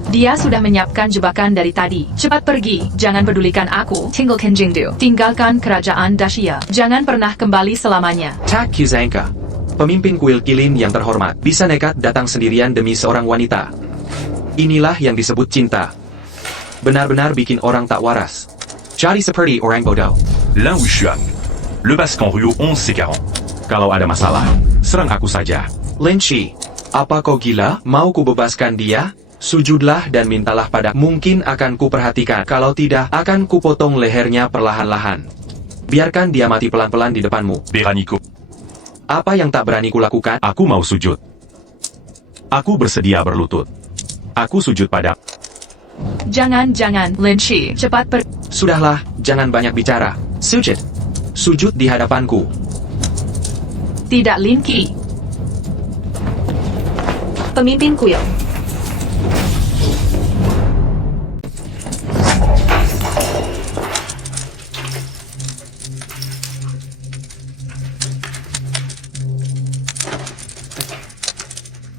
Dia sudah menyiapkan jebakan dari tadi. Cepat pergi, jangan pedulikan aku. Tinggalkan Jingdu. Tinggalkan kerajaan Dacia. Jangan pernah kembali selamanya. Tak Kizanka, pemimpin kuil Kilin yang terhormat, bisa nekat datang sendirian demi seorang wanita. Inilah yang disebut cinta. Benar-benar bikin orang tak waras. Jadi seperti orang bodoh. Lin Wushuang. Le Bascan Rue 11 C40. Kalau ada masalah, serang aku saja. Lin Qi, apa kau gila? Mau ku bebaskan dia? Sujudlah dan mintalah pada. Mungkin akan ku perhatikan. Kalau tidak, akan ku potong lehernya perlahan-lahan. Biarkan dia mati pelan-pelan di depanmu. Beranico. Apa yang tak berani kulakukan? Aku mau sujud. Aku bersedia berlutut. Aku sujud pada... Jangan, Lin Qi, cepat Sudahlah, jangan banyak bicara. Sujud. Sujud di hadapanku. Tidak, Lin Qi. Pemimpin kuil.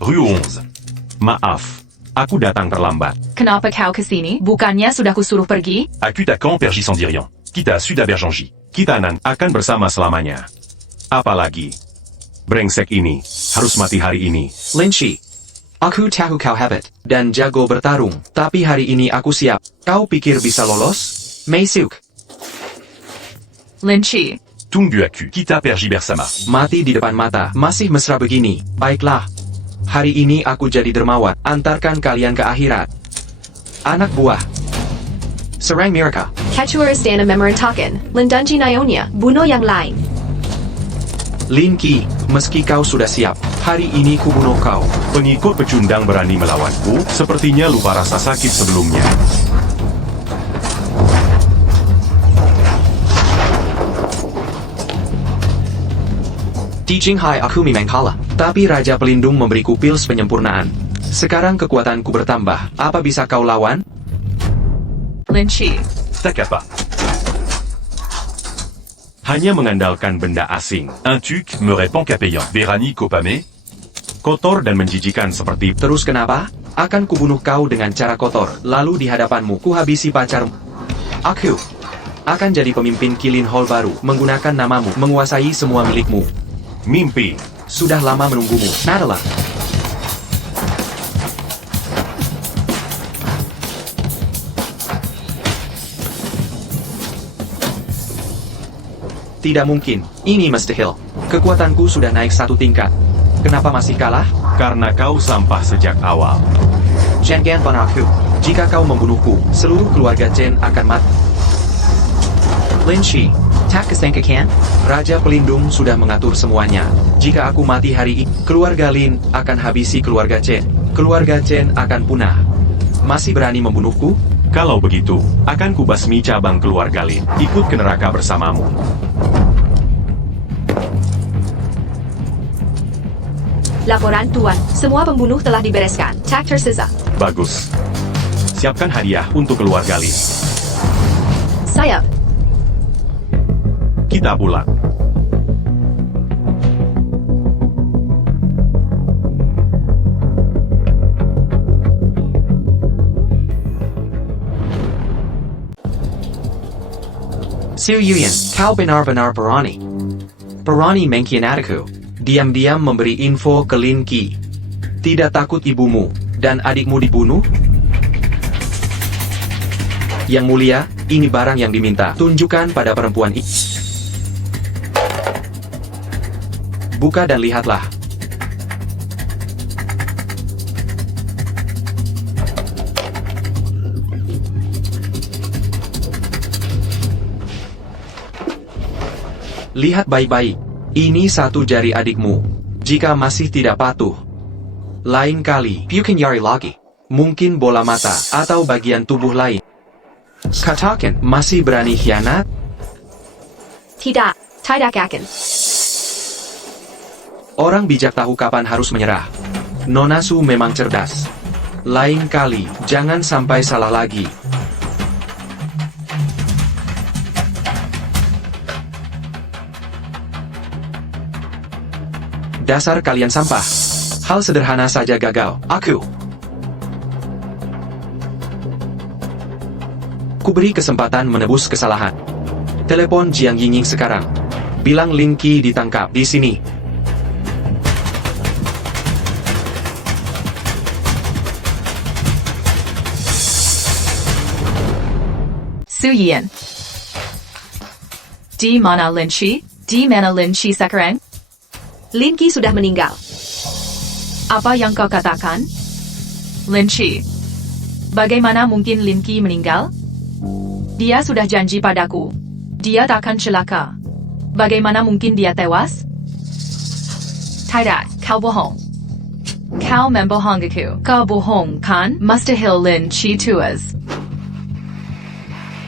Rue 11. Maaf, aku datang terlambat. Kenapa kau kesini? Bukannya sudah kusuruh pergi? À Cutacan, Pergis sans dire rien. Quitte à Sud à Bergenji. Kita akan bersama selamanya. Apalagi, brengsek ini harus mati hari ini. Lin Qi, aku tahu kau hebat dan jago bertarung, tapi hari ini aku siap. Kau pikir bisa lolos? Mei Suk, Lin Qi, Tung Buaku. Quitte à Pergis Bersama. mati di depan mata, masih mesra begini. Baiklah. Hari ini aku jadi dermawan, antarkan kalian ke akhirat. Anak buah. Serang mereka. Ketua Istana memerintahkan, Lindunji Nyonya, bunuh yang lain. Lin Qi, meski kau sudah siap, hari ini kubunuh kau. Pengikut pecundang berani melawanku, sepertinya lupa rasa sakit sebelumnya. Di Jinghai aku memang kalah, tapi Raja Pelindung memberiku pils penyempurnaan. Sekarang kekuatanku bertambah, apa bisa kau lawan? Lin Qi, Takapa. Hanya mengandalkan benda asing, Un tuc me répond capéant. Berani Kopame. kotor dan menjijikan seperti... Terus kenapa? Akan kubunuh kau dengan cara kotor, lalu di hadapanmu kuhabisi pacarmu. Aku akan jadi pemimpin Kilin Hall baru, menggunakan namamu, menguasai semua milikmu. Mimpi. Sudah lama menunggumu, Natalie. Tidak mungkin, ini mustahil. Kekuatanku sudah naik 1 tingkat. Kenapa masih kalah? Karena kau sampah sejak awal. Jangan pan aku. Jika kau membunuhku, seluruh keluarga Chen akan mati. Lin Qi, tak kesangkakan? Raja Pelindung sudah mengatur semuanya. Jika aku mati hari ini, keluarga Lin akan habisi keluarga Chen. Keluarga Chen akan punah. Masih berani membunuhku? Kalau begitu, akan kubasmi cabang keluarga Lin. Ikut ke neraka bersamamu. Laporan Tuan, semua pembunuh telah dibereskan. Tak tersisa. Bagus. Siapkan hadiah untuk keluarga Lin. Sayap. Kita pulang. Siu Yuyan, kau benar-benar berani. Berani mengkhianatiku. Diam-diam memberi info ke Lin Qi. Tidak takut ibumu. dan adikmu dibunuh? Yang mulia, ini barang yang diminta. Tunjukkan pada perempuan ini. Buka dan lihatlah. Lihat baik-baik. Ini satu jari adikmu. Jika masih tidak patuh, lain kali, bukan yari lagi. Mungkin bola mata atau bagian tubuh lain. Katakan, masih berani khianat? Tidak, tidak akan. Orang bijak tahu kapan harus menyerah. Nona Su memang cerdas. Lain kali, jangan sampai salah lagi. Dasar kalian sampah. Hal sederhana saja gagal. Ku beri kesempatan menebus kesalahan. Telepon Jiang Yingying sekarang. Bilang Lin Qi ditangkap di sini. Su Yian. Di mana Lin Qi? Di mana Lin Qi sekarang? Lin Qi sudah meninggal. Apa yang kau katakan? Lin Qi. Bagaimana mungkin Lin Qi meninggal? Dia sudah janji padaku. Dia takkan celaka. Bagaimana mungkin dia tewas? Tidak, kau bohong. Kau membohongiku. Kau bohong, kan? Mustahil Lin Qi tewas.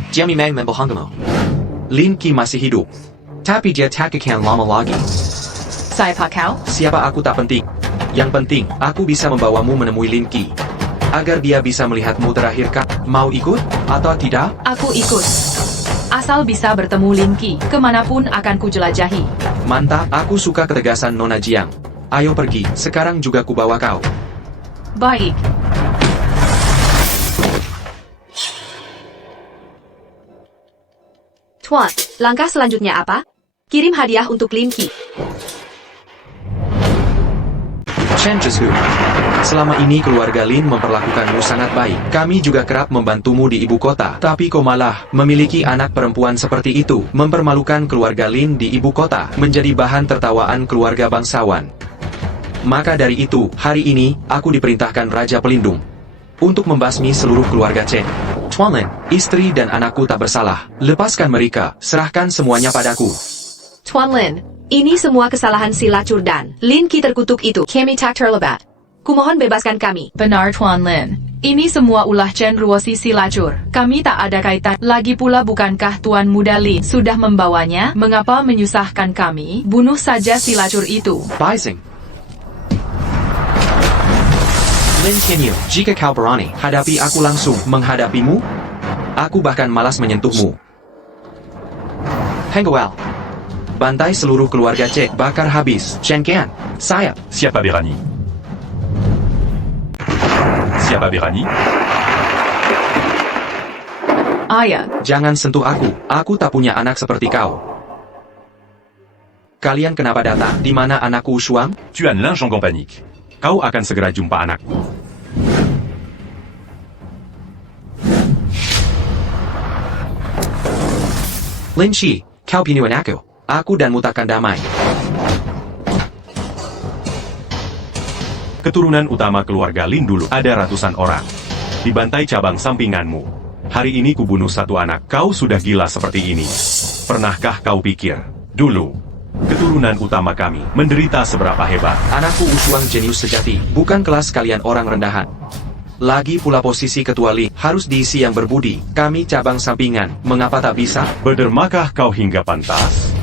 Dia memang membohongmu. Lin Qi masih hidup. Tapi dia tak akan lama lagi. Siapa kau? Siapa aku tak penting. Yang penting, aku bisa membawamu menemui Lin Qi. Agar dia bisa melihatmu terakhir kali. Mau ikut atau tidak? Aku ikut. Asal bisa bertemu Lin Qi, kemanapun akan ku jelajahi. Mantap, aku suka ketegasan Nona Jiang. Ayo pergi, sekarang juga ku bawa kau. Baik. Tuan, langkah selanjutnya apa? Kirim hadiah untuk Lin Qi. Chen Zhu. Selama ini keluarga Lin memperlakukanmu sangat baik. Kami juga kerap membantumu di ibu kota. Tapi kau malah memiliki anak perempuan seperti itu. Mempermalukan keluarga Lin di ibu kota. Menjadi bahan tertawaan keluarga bangsawan. Maka dari itu, hari ini, aku diperintahkan Raja Pelindung. Untuk membasmi seluruh keluarga Chen. Tuan Lin, istri dan anakku tak bersalah. Lepaskan mereka, serahkan semuanya padaku. Tuan Lin, ini semua kesalahan si lacur dan Lin Qi terkutuk itu. Kami tak terlibat. Kumohon bebaskan kami. Benar Tuan Lin. Ini semua ulah Chen Ruosi si lacur. Kami tak ada kaitan. Lagi pula bukankah Tuan Muda Lin sudah membawanya? Mengapa menyusahkan kami? Bunuh saja si lacur itu. Bising. Lin Qinyu, jika kau berani hadapi aku langsung menghadapimu, aku bahkan malas menyentuhmu. Hengguel. Bantai seluruh keluarga Cek, bakar habis. Shen Qian, sayap. Siapa berani? Siapa berani? Ayah, Jangan sentuh aku tak punya anak seperti kau. Kalian kenapa datang? Di mana anakku Shuang? Tuan Linge en grand panique. Kau akan segera jumpa anakku. Lin Qi, kau pinuin aku. Aku dan takkan damai. Keturunan utama keluarga Lin dulu ada ratusan orang. Dibantai cabang sampinganmu. Hari ini kubunuh satu anak. Kau sudah gila seperti ini. Pernahkah kau pikir, dulu, keturunan utama kami menderita seberapa hebat? Anakku Ushuang jenius sejati, bukan kelas kalian orang rendahan. Lagi pula posisi ketua Li harus diisi yang berbudi. Kami cabang sampingan, mengapa tak bisa? Berdermakah kau hingga pantas?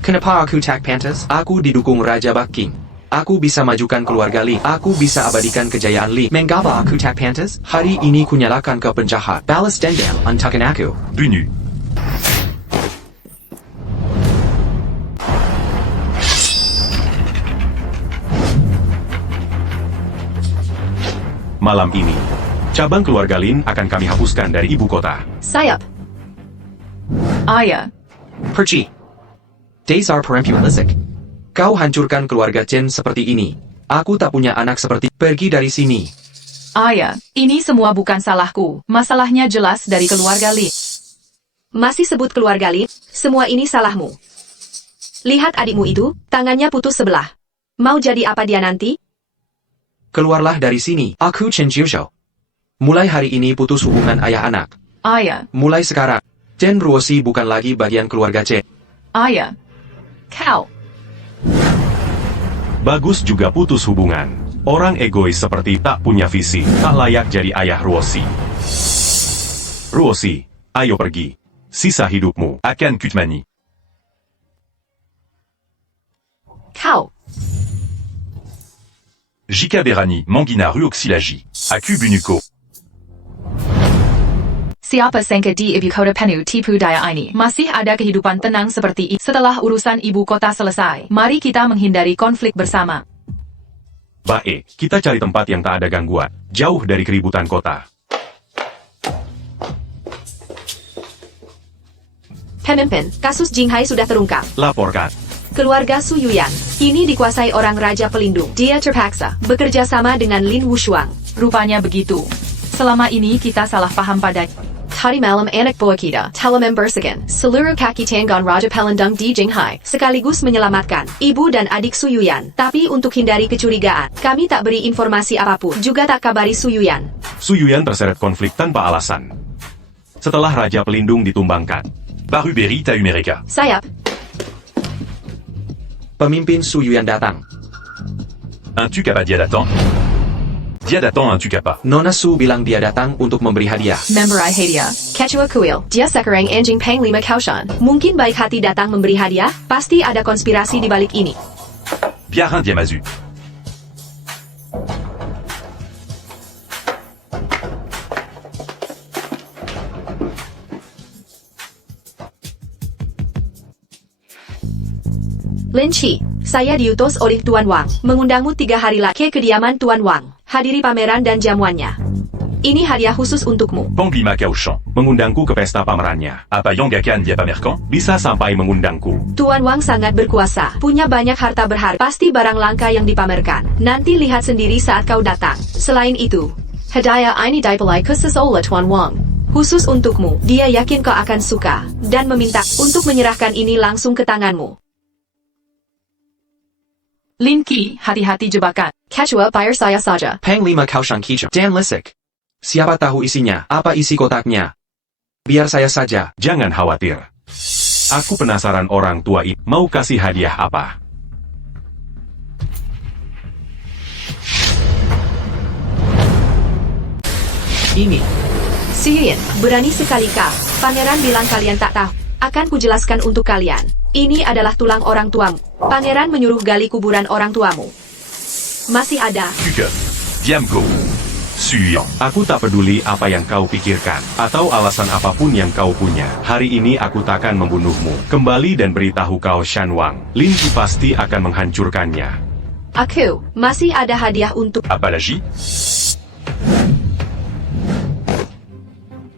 Kenapa aku tak pantas? Aku didukung Raja Baking. Aku bisa majukan keluarga Li. Aku bisa abadikan kejayaan Li. Mengapa aku tak pantas? Hari ini kunyalakan ke penjahat. Balas dendam, antakan aku. Dunu. Malam ini, cabang keluarga Lin akan kami hapuskan dari ibu kota. Sayap. ayah, Pergi. Dasar perempuan licik. Kau hancurkan keluarga Chen seperti ini. Aku tak punya anak seperti. Pergi dari sini. Ayah, ini semua bukan salahku. Masalahnya jelas dari keluarga Lin. Masih sebut keluarga Lin? Semua ini salahmu. Lihat adikmu itu, tangannya putus sebelah. Mau jadi apa dia nanti? Keluarlah dari sini. Aku Chen Jiushou. Mulai hari ini putus hubungan ayah anak. Ayah, Mulai sekarang, Chen Ruoxi bukan lagi bagian keluarga Chen. ayah. Kau. Bagus juga putus hubungan. Orang egois seperti tak punya visi, tak layak jadi ayah Ruoxi. Ruoxi, ayo pergi. Sisa hidupmu. Akan Kutmani. Kau. Jika Berani, Mangina Ruoxilagi. Aku Bunuko. Siapa sangka di ibu kota penuh tipu daya ini masih ada kehidupan tenang seperti ini. Setelah urusan ibu kota selesai, mari kita menghindari konflik bersama. Baik, kita cari tempat yang tak ada gangguan, jauh dari keributan kota. Pemimpin, kasus Jinghai sudah terungkap. Laporkan. Keluarga Su Yuyan, ini dikuasai orang raja pelindung. Dia terpaksa bekerja sama dengan Lin Wushuang. Rupanya begitu. Selama ini kita salah paham padanya. Tadi malam anak buah kita telah membersihkan seluruh kaki tangga Raja Pelindung di Jinghai, sekaligus menyelamatkan ibu dan adik Su Yuyan. Tapi untuk hindari kecurigaan, kami tak beri informasi apapun, juga tak kabari Su Yuyan. Su Yuyan terseret konflik tanpa alasan. Setelah Raja Pelindung ditumbangkan, Baru Beri Tau Mereka. Sayap, Pemimpin Su Yuyan datang. Un Tukapa dia datang. Dia datang un Tukapa. Nona Su bilang dia datang untuk memberi hadiah. Member Ihadia. Ketua Kuil, dia sekarang anjing Panglima Kaoshan. Mungkin baik hati datang memberi hadiah, pasti ada konspirasi di balik ini. Biarin Diamazu. Lin Chi, saya diutus oleh Tuan Wang, mengundangmu 3 hari lagi ke kediaman Tuan Wang. Hadiri pameran dan jamuannya. Ini hadiah khusus untukmu. Panglima Kaoshan. mengundangku ke pesta pamerannya. Apa Yongakan dia pamerkan? Bisa sampai mengundangku. Tuan Wang sangat berkuasa, punya banyak harta berharga, pasti barang langka yang dipamerkan. Nanti lihat sendiri saat kau datang. Selain itu, hadiah ini dibeli khusus oleh Tuan Wang. Khusus untukmu, dia yakin kau akan suka, dan meminta untuk menyerahkan ini langsung ke tanganmu. Lin Qi, hati-hati jebakan. Ketua bayar saya saja. Panglima Kaoshan Kijang. Dan Lisik. Siapa tahu isinya, apa isi kotaknya? Biar saya saja. Jangan khawatir. Aku penasaran orang tua itu mau kasih hadiah apa. Ini. Siyin, berani sekali kau. Pangeran bilang kalian tak tahu. Akan kujelaskan untuk kalian. Ini adalah tulang orang tuamu. Pangeran menyuruh gali kuburan orang tuamu. Masih ada. Kuke. Diamgo. Suyang. Aku tak peduli apa yang kau pikirkan, atau alasan apapun yang kau punya. Hari ini aku takkan membunuhmu. Kembali dan beritahu kau Shan Wang. Lin Qi pasti akan menghancurkannya. Aku, masih ada hadiah untuk... Apa lagi?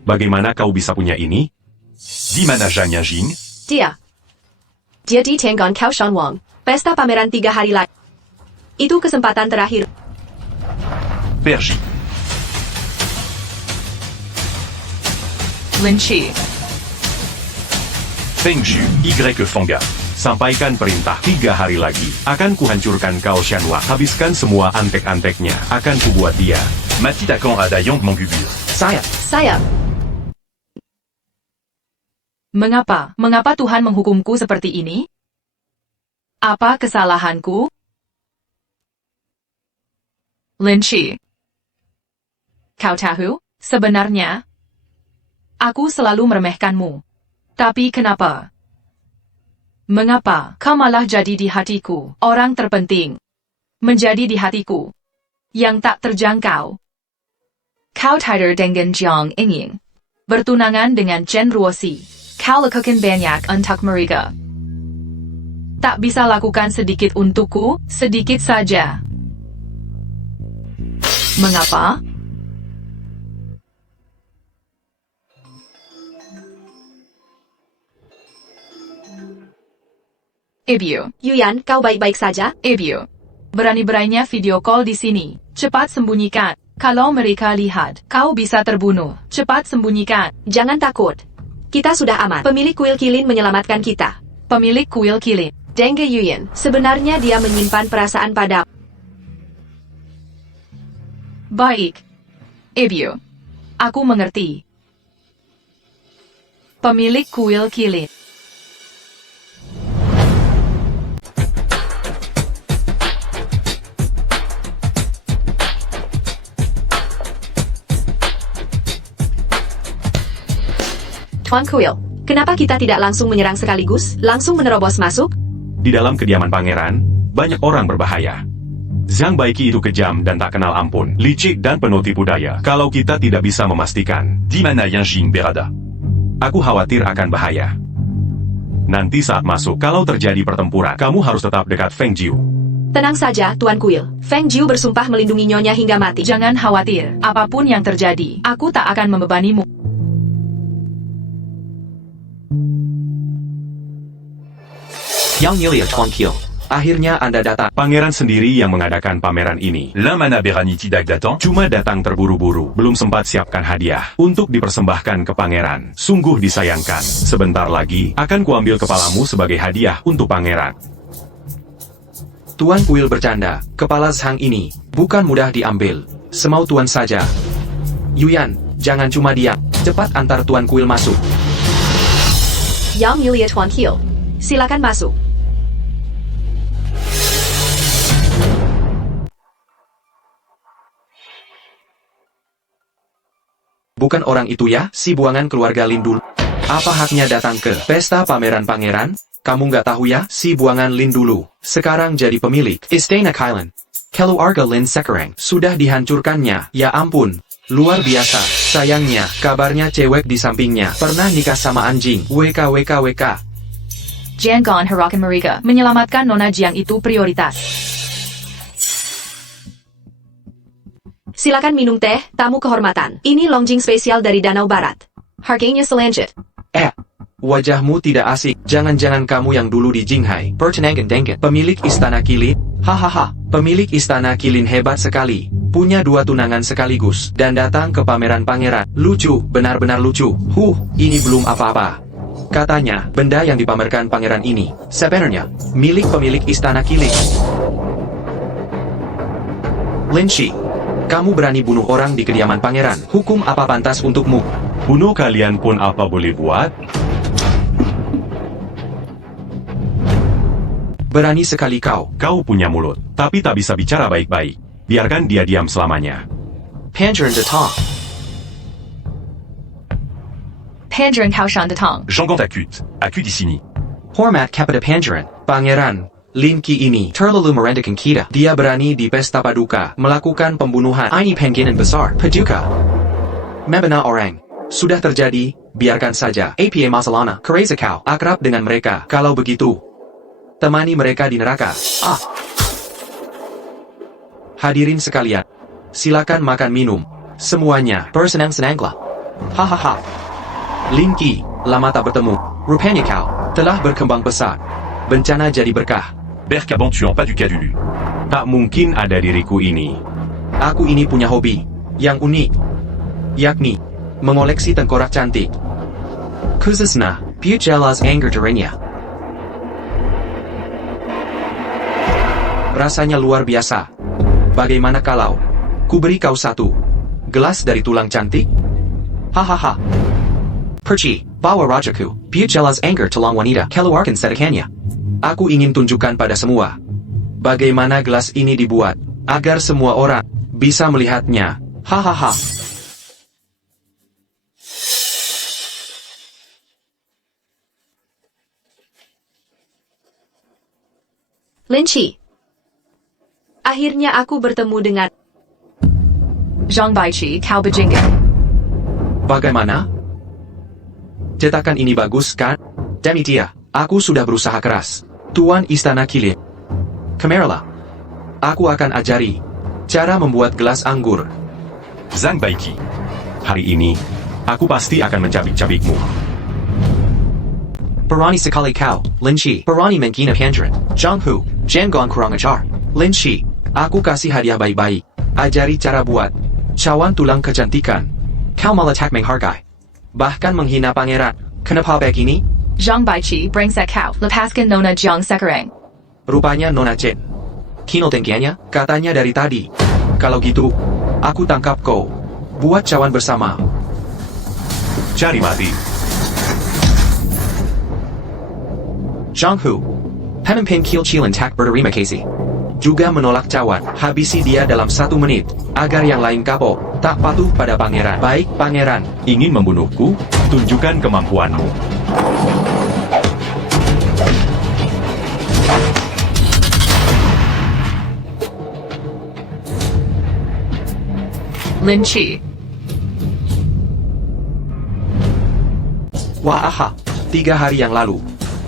Bagaimana kau bisa punya ini? Di mana Zhang Yanjing? Dia. Dia di Tenggon Kaoshan Wang. Pesta pameran 3 hari lagi. Itu kesempatan terakhir. Perji. Lin Qi. Fengju. Y. Fanga. Sampaikan perintah 3 hari lagi. Akan kuhancurkan kau Shan Wang. Habiskan semua antek-anteknya. Akan kubuat dia. Mati Takan ada Yang Manggubur. Saya. Mengapa? Mengapa Tuhan menghukumku seperti ini? Apa kesalahanku? Lin Qi. Kau tahu, sebenarnya, aku selalu meremehkanmu. Tapi kenapa? Mengapa kau malah jadi di hatiku, orang terpenting? Menjadi di hatiku, yang tak terjangkau. Kau tidur dengan Jiang Yingying. Bertunangan dengan Chen Ruoxi. Kau lakukan banyak untuk mereka. Tak bisa lakukan sedikit untukku, sedikit saja. Mengapa? Ibu, Yuyan, kau baik-baik saja? Ibu. Berani-beraninya video call di sini. Cepat sembunyikan. Kalau mereka lihat, kau bisa terbunuh. Cepat sembunyikan. Jangan takut. Kita sudah aman. Pemilik kuil kilin menyelamatkan kita. Pemilik kuil kilin. Deng Yuyan, sebenarnya dia menyimpan perasaan pada... Baik. Ibu. Aku mengerti. Pemilik kuil kilin. Tuan Kuil, kenapa kita tidak langsung menyerang sekaligus, langsung menerobos masuk? Di dalam kediaman pangeran, banyak orang berbahaya. Zhang Baiki itu kejam dan tak kenal ampun, licik dan penuh tipu daya. Kalau kita tidak bisa memastikan, Dimana Yinjing Berada. aku khawatir akan bahaya. Nanti saat masuk, kalau terjadi pertempuran, kamu harus tetap dekat Feng Jiu. Tenang saja, Tuan Kuil. Feng Jiu bersumpah melindungi Nyonya hingga mati. Jangan khawatir, apapun yang terjadi, aku tak akan membebanimu. Yang mulia Tuan Kuil, akhirnya Anda datang. Pangeran sendiri yang mengadakan pameran ini. L'Amana Berani tidak datang. Cuma datang terburu-buru, belum sempat siapkan hadiah untuk dipersembahkan ke pangeran. Sungguh disayangkan. Sebentar lagi, akan kuambil kepalamu sebagai hadiah untuk pangeran. Tuan Kuil bercanda, kepala Zhang ini bukan mudah diambil. Semau Tuan saja. Yuyan, jangan cuma diam. Cepat antar Tuan Kuil masuk. Yang mulia Tuan Kuil, silakan masuk. Bukan orang itu ya, si buangan keluarga Lindul. Apa haknya datang ke pesta pameran pangeran? Kamu nggak tahu ya, si buangan Lin dulu. Sekarang jadi pemilik Istana Kailan. Keluarga Lin sekarang sudah dihancurkannya. Ya ampun, luar biasa. Sayangnya, kabarnya cewek di sampingnya pernah nikah sama anjing. WKWKWK. Jian Gon Harakan mereka menyelamatkan Nona Jiang itu prioritas. Silakan minum teh, tamu kehormatan. Ini longjing spesial dari Danau Barat. Harganya selanjut. Wajahmu tidak asik. Jangan-jangan kamu yang dulu di Jinghai. Pertenangan Dengket. Pemilik Istana Kilin. Hahaha. Pemilik Istana Kilin hebat sekali. Punya 2 tunangan sekaligus. Dan datang ke pameran pangeran. Lucu, benar-benar lucu. Ini belum apa-apa. Katanya, benda yang dipamerkan pangeran ini, sebenarnya, milik pemilik Istana Kilin. Lin Shi, kamu berani bunuh orang di kediaman pangeran. Hukum apa pantas untukmu? Bunuh kalian pun apa boleh buat? Berani sekali kau. Kau punya mulut, tapi tak bisa bicara baik-baik. Biarkan dia diam selamanya. Pangeran Datang. Pangeran Kaoshan Datang. Jangan takut. Aku di sini. Hormat kepada Pangeran. Pangeran Lin Qi ini terlalu merendahkan kita. Dia berani di pesta paduka melakukan pembunuhan. Ini penghinaan besar. Paduka membina orang. Sudah terjadi, biarkan saja. APA Masalana, Kereza kau akrab dengan mereka. Kalau begitu, temani mereka di neraka. Hadirin sekalian, silakan makan minum. Semuanya bersenang-senanglah. Hahaha. Lin Qi, lama tak bertemu. Rupanya kau telah berkembang pesat. Bencana jadi berkah. Berkaban tuant pas du cadulu. Tak mungkin ada diriku ini. Aku ini punya hobi yang unik, yakni mengoleksi tengkorak cantik. Khususnya, Pujelas Anger Terenya. Rasanya luar biasa. Bagaimana kalau kuberi kau 1 gelas dari tulang cantik? Hahaha. Perci, bawa rajaku, Pujelas Anger tulang wanita, keluarkan sedekannya. Aku ingin tunjukkan pada semua bagaimana gelas ini dibuat, agar semua orang bisa melihatnya. Hahaha. Lin Qi. Akhirnya aku bertemu dengan... Zhang Baiqi Kau Bejingan. Bagaimana? Cetakan ini bagus kan? Demitia, aku sudah berusaha keras. Tuan Istana Kilin. Kameralah. Aku akan ajari cara membuat gelas anggur. Zhang Baiki. Hari ini, aku pasti akan mencabik-cabikmu. Berani sekali kau, Lin Qi. Berani menghina Pangeran. Zhang Hu, jangan kurang ajar. Lin Qi, aku kasih hadiah baik-baik. Ajari cara buat Cawan tulang kecantikan. Kau malah tak menghargai. Bahkan menghina pangeran. Kenapa begini? Zhang Baiqi, brengsek kau, lepaskan Nona Jiang sekarang. Rupanya Nona Chen. Kino tingginya, katanya dari tadi. Kalau gitu, aku tangkap kau. Buat cawan bersama. Cari mati. Zhang Hu. Pemimpin Kiel Chilan tak berterima kasih. Juga menolak cawan. Habisi dia dalam 1 menit. Agar yang lain kapok. Tak patuh pada pangeran. Baik, pangeran. Ingin membunuhku? Tunjukkan kemampuanmu. Lin Qi. Wah aha. 3 hari yang lalu.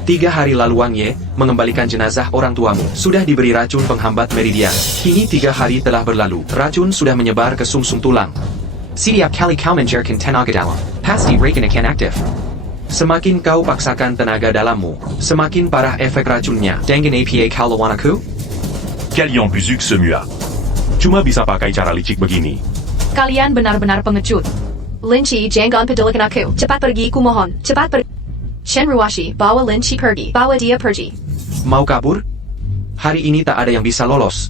3 hari lalu Wang Ye mengembalikan jenazah orang tuamu. Sudah diberi racun penghambat meridian. Kini 3 hari telah berlalu. Racun sudah menyebar ke sumsum tulang. Setiap kali kau menjerkan tenaga dalam, pasti regen akan aktif. Semakin kau paksakan tenaga dalammu, semakin parah efek racunnya. Dengan APA kau lawan aku? Kalian busuk semua. Cuma bisa pakai cara licik begini. Kalian benar-benar pengecut. Lin Qi, jangan pedulikan aku. Cepat pergi, kumohon. Cepat pergi. Shen Ruashi, bawa Lin Qi pergi. Bawa dia pergi. Mau kabur? Hari ini tak ada yang bisa lolos.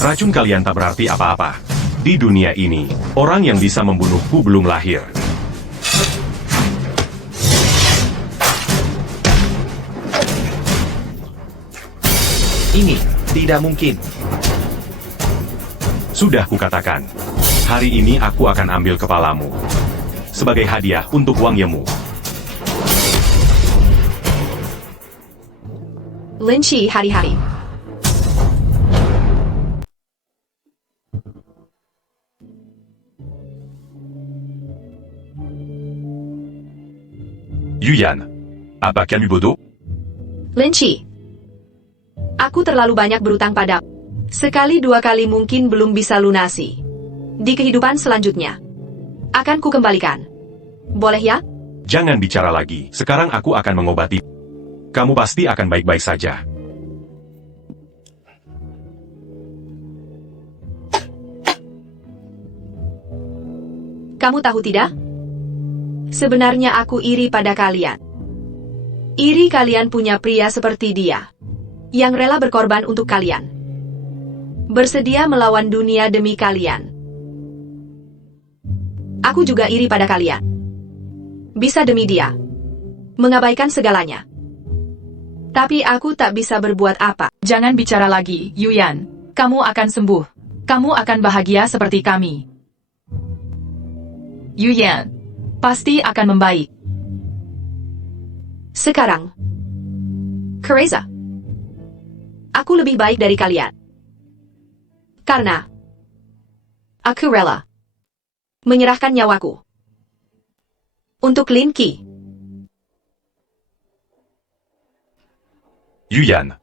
Racun kalian tak berarti apa-apa. Di dunia ini, orang yang bisa membunuhku belum lahir. Ini tidak mungkin. Sudah kukatakan. Hari ini aku akan ambil kepalamu. Sebagai hadiah untuk Wang Yemu. Lin Qi hari-hari. Yuyan. Apa kamu bodoh? Lin Qi. Aku terlalu banyak berutang pada. Sekali 2 kali mungkin belum bisa lunasi. Di kehidupan selanjutnya. Akan ku kembalikan. Boleh ya? Jangan bicara lagi. Sekarang aku akan mengobati. Kamu pasti akan baik-baik saja. Kamu tahu tidak? Sebenarnya aku iri pada kalian. Iri kalian punya pria seperti dia. Yang rela berkorban untuk kalian. Bersedia melawan dunia demi kalian. Aku juga iri pada kalian. Bisa demi dia. Mengabaikan segalanya. Tapi aku tak bisa berbuat apa. Jangan bicara lagi, Yuyan. Kamu akan sembuh. Kamu akan bahagia seperti kami. Yuyan. Pasti akan membaik. Sekarang. Kereza. Aku lebih baik dari kalian. Karena. Aku rela. Menyerahkan nyawaku. Untuk Lin Qi. Yuyan.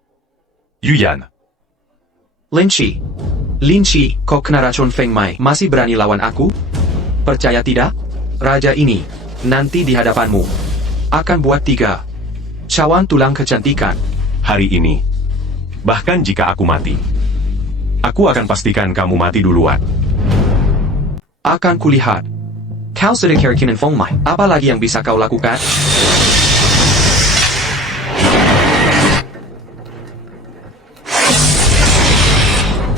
Yuyan. Lin Qi. Lin Qi, kau kena racun Feng Mai. Masih berani lawan aku? Percaya tidak? Raja ini, nanti di hadapanmu. Akan buat 3 cawan tulang kecantikan. Hari ini. Bahkan jika aku mati. Aku akan pastikan kamu mati duluan. Akan kulihat. Kau sudah kerakinan Feng Mai. Apa lagi yang bisa kau lakukan?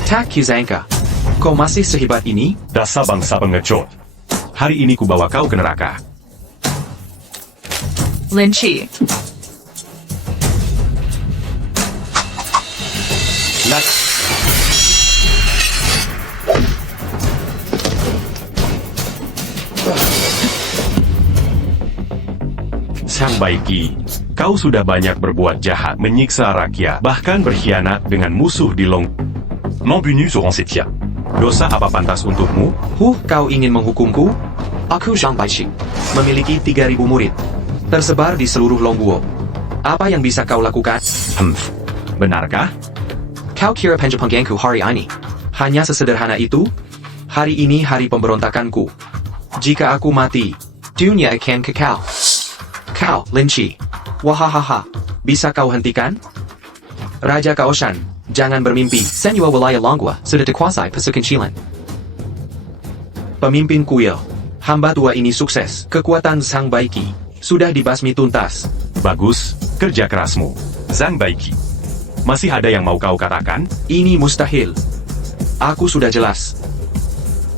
Tak kizangka. Kau masih sehebat ini? Dasar bangsa pengecut. Hari ini ku bawa kau ke neraka. Lin Qi. Sang Baiki, kau sudah banyak berbuat jahat, menyiksa rakyat, bahkan berkhianat dengan musuh di long. Mon bunu seront setia. Dosa apa pantas untukmu? Kau ingin menghukumku? Aku Zhang Baiqi. Memiliki 3.000 murid. Tersebar di seluruh Longguo. Apa yang bisa kau lakukan? Benarkah? Kau kira penjepangku hari ini hanya sesederhana itu? Hari ini hari pemberontakanku. Jika aku mati, dunia akan kekal. Kau, Lin Qi. Wahahaha. Bisa kau hentikan? Raja Kaoshan, jangan bermimpi. Senua wilayah Longhua sudah dikuasai pasukan Chilan. Pemimpin kuil. Hamba tua ini sukses. Kekuatan Sang Baiki sudah dibasmi tuntas. Bagus, kerja kerasmu. Zhang Baiki. Masih ada yang mau kau katakan? Ini mustahil. Aku sudah jelas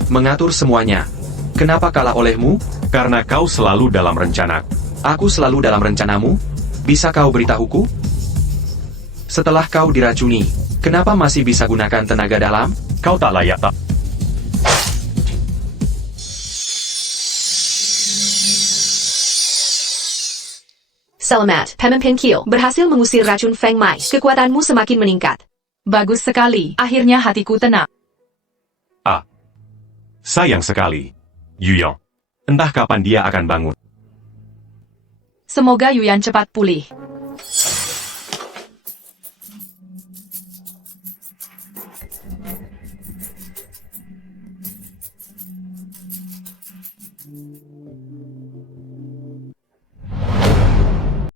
mengatur semuanya. Kenapa kalah olehmu? Karena kau selalu dalam rencana. Aku selalu dalam rencanamu? Bisa kau beritahuku? Setelah kau diracuni, kenapa masih bisa gunakan tenaga dalam? Kau tak layak tak. Selamat, Pemimpin Kiel. Berhasil mengusir racun Feng Mai. Kekuatanmu semakin meningkat. Bagus sekali. Akhirnya hatiku tenang. Sayang sekali. Yuyang. Entah kapan dia akan bangun. Semoga Yuyan cepat pulih.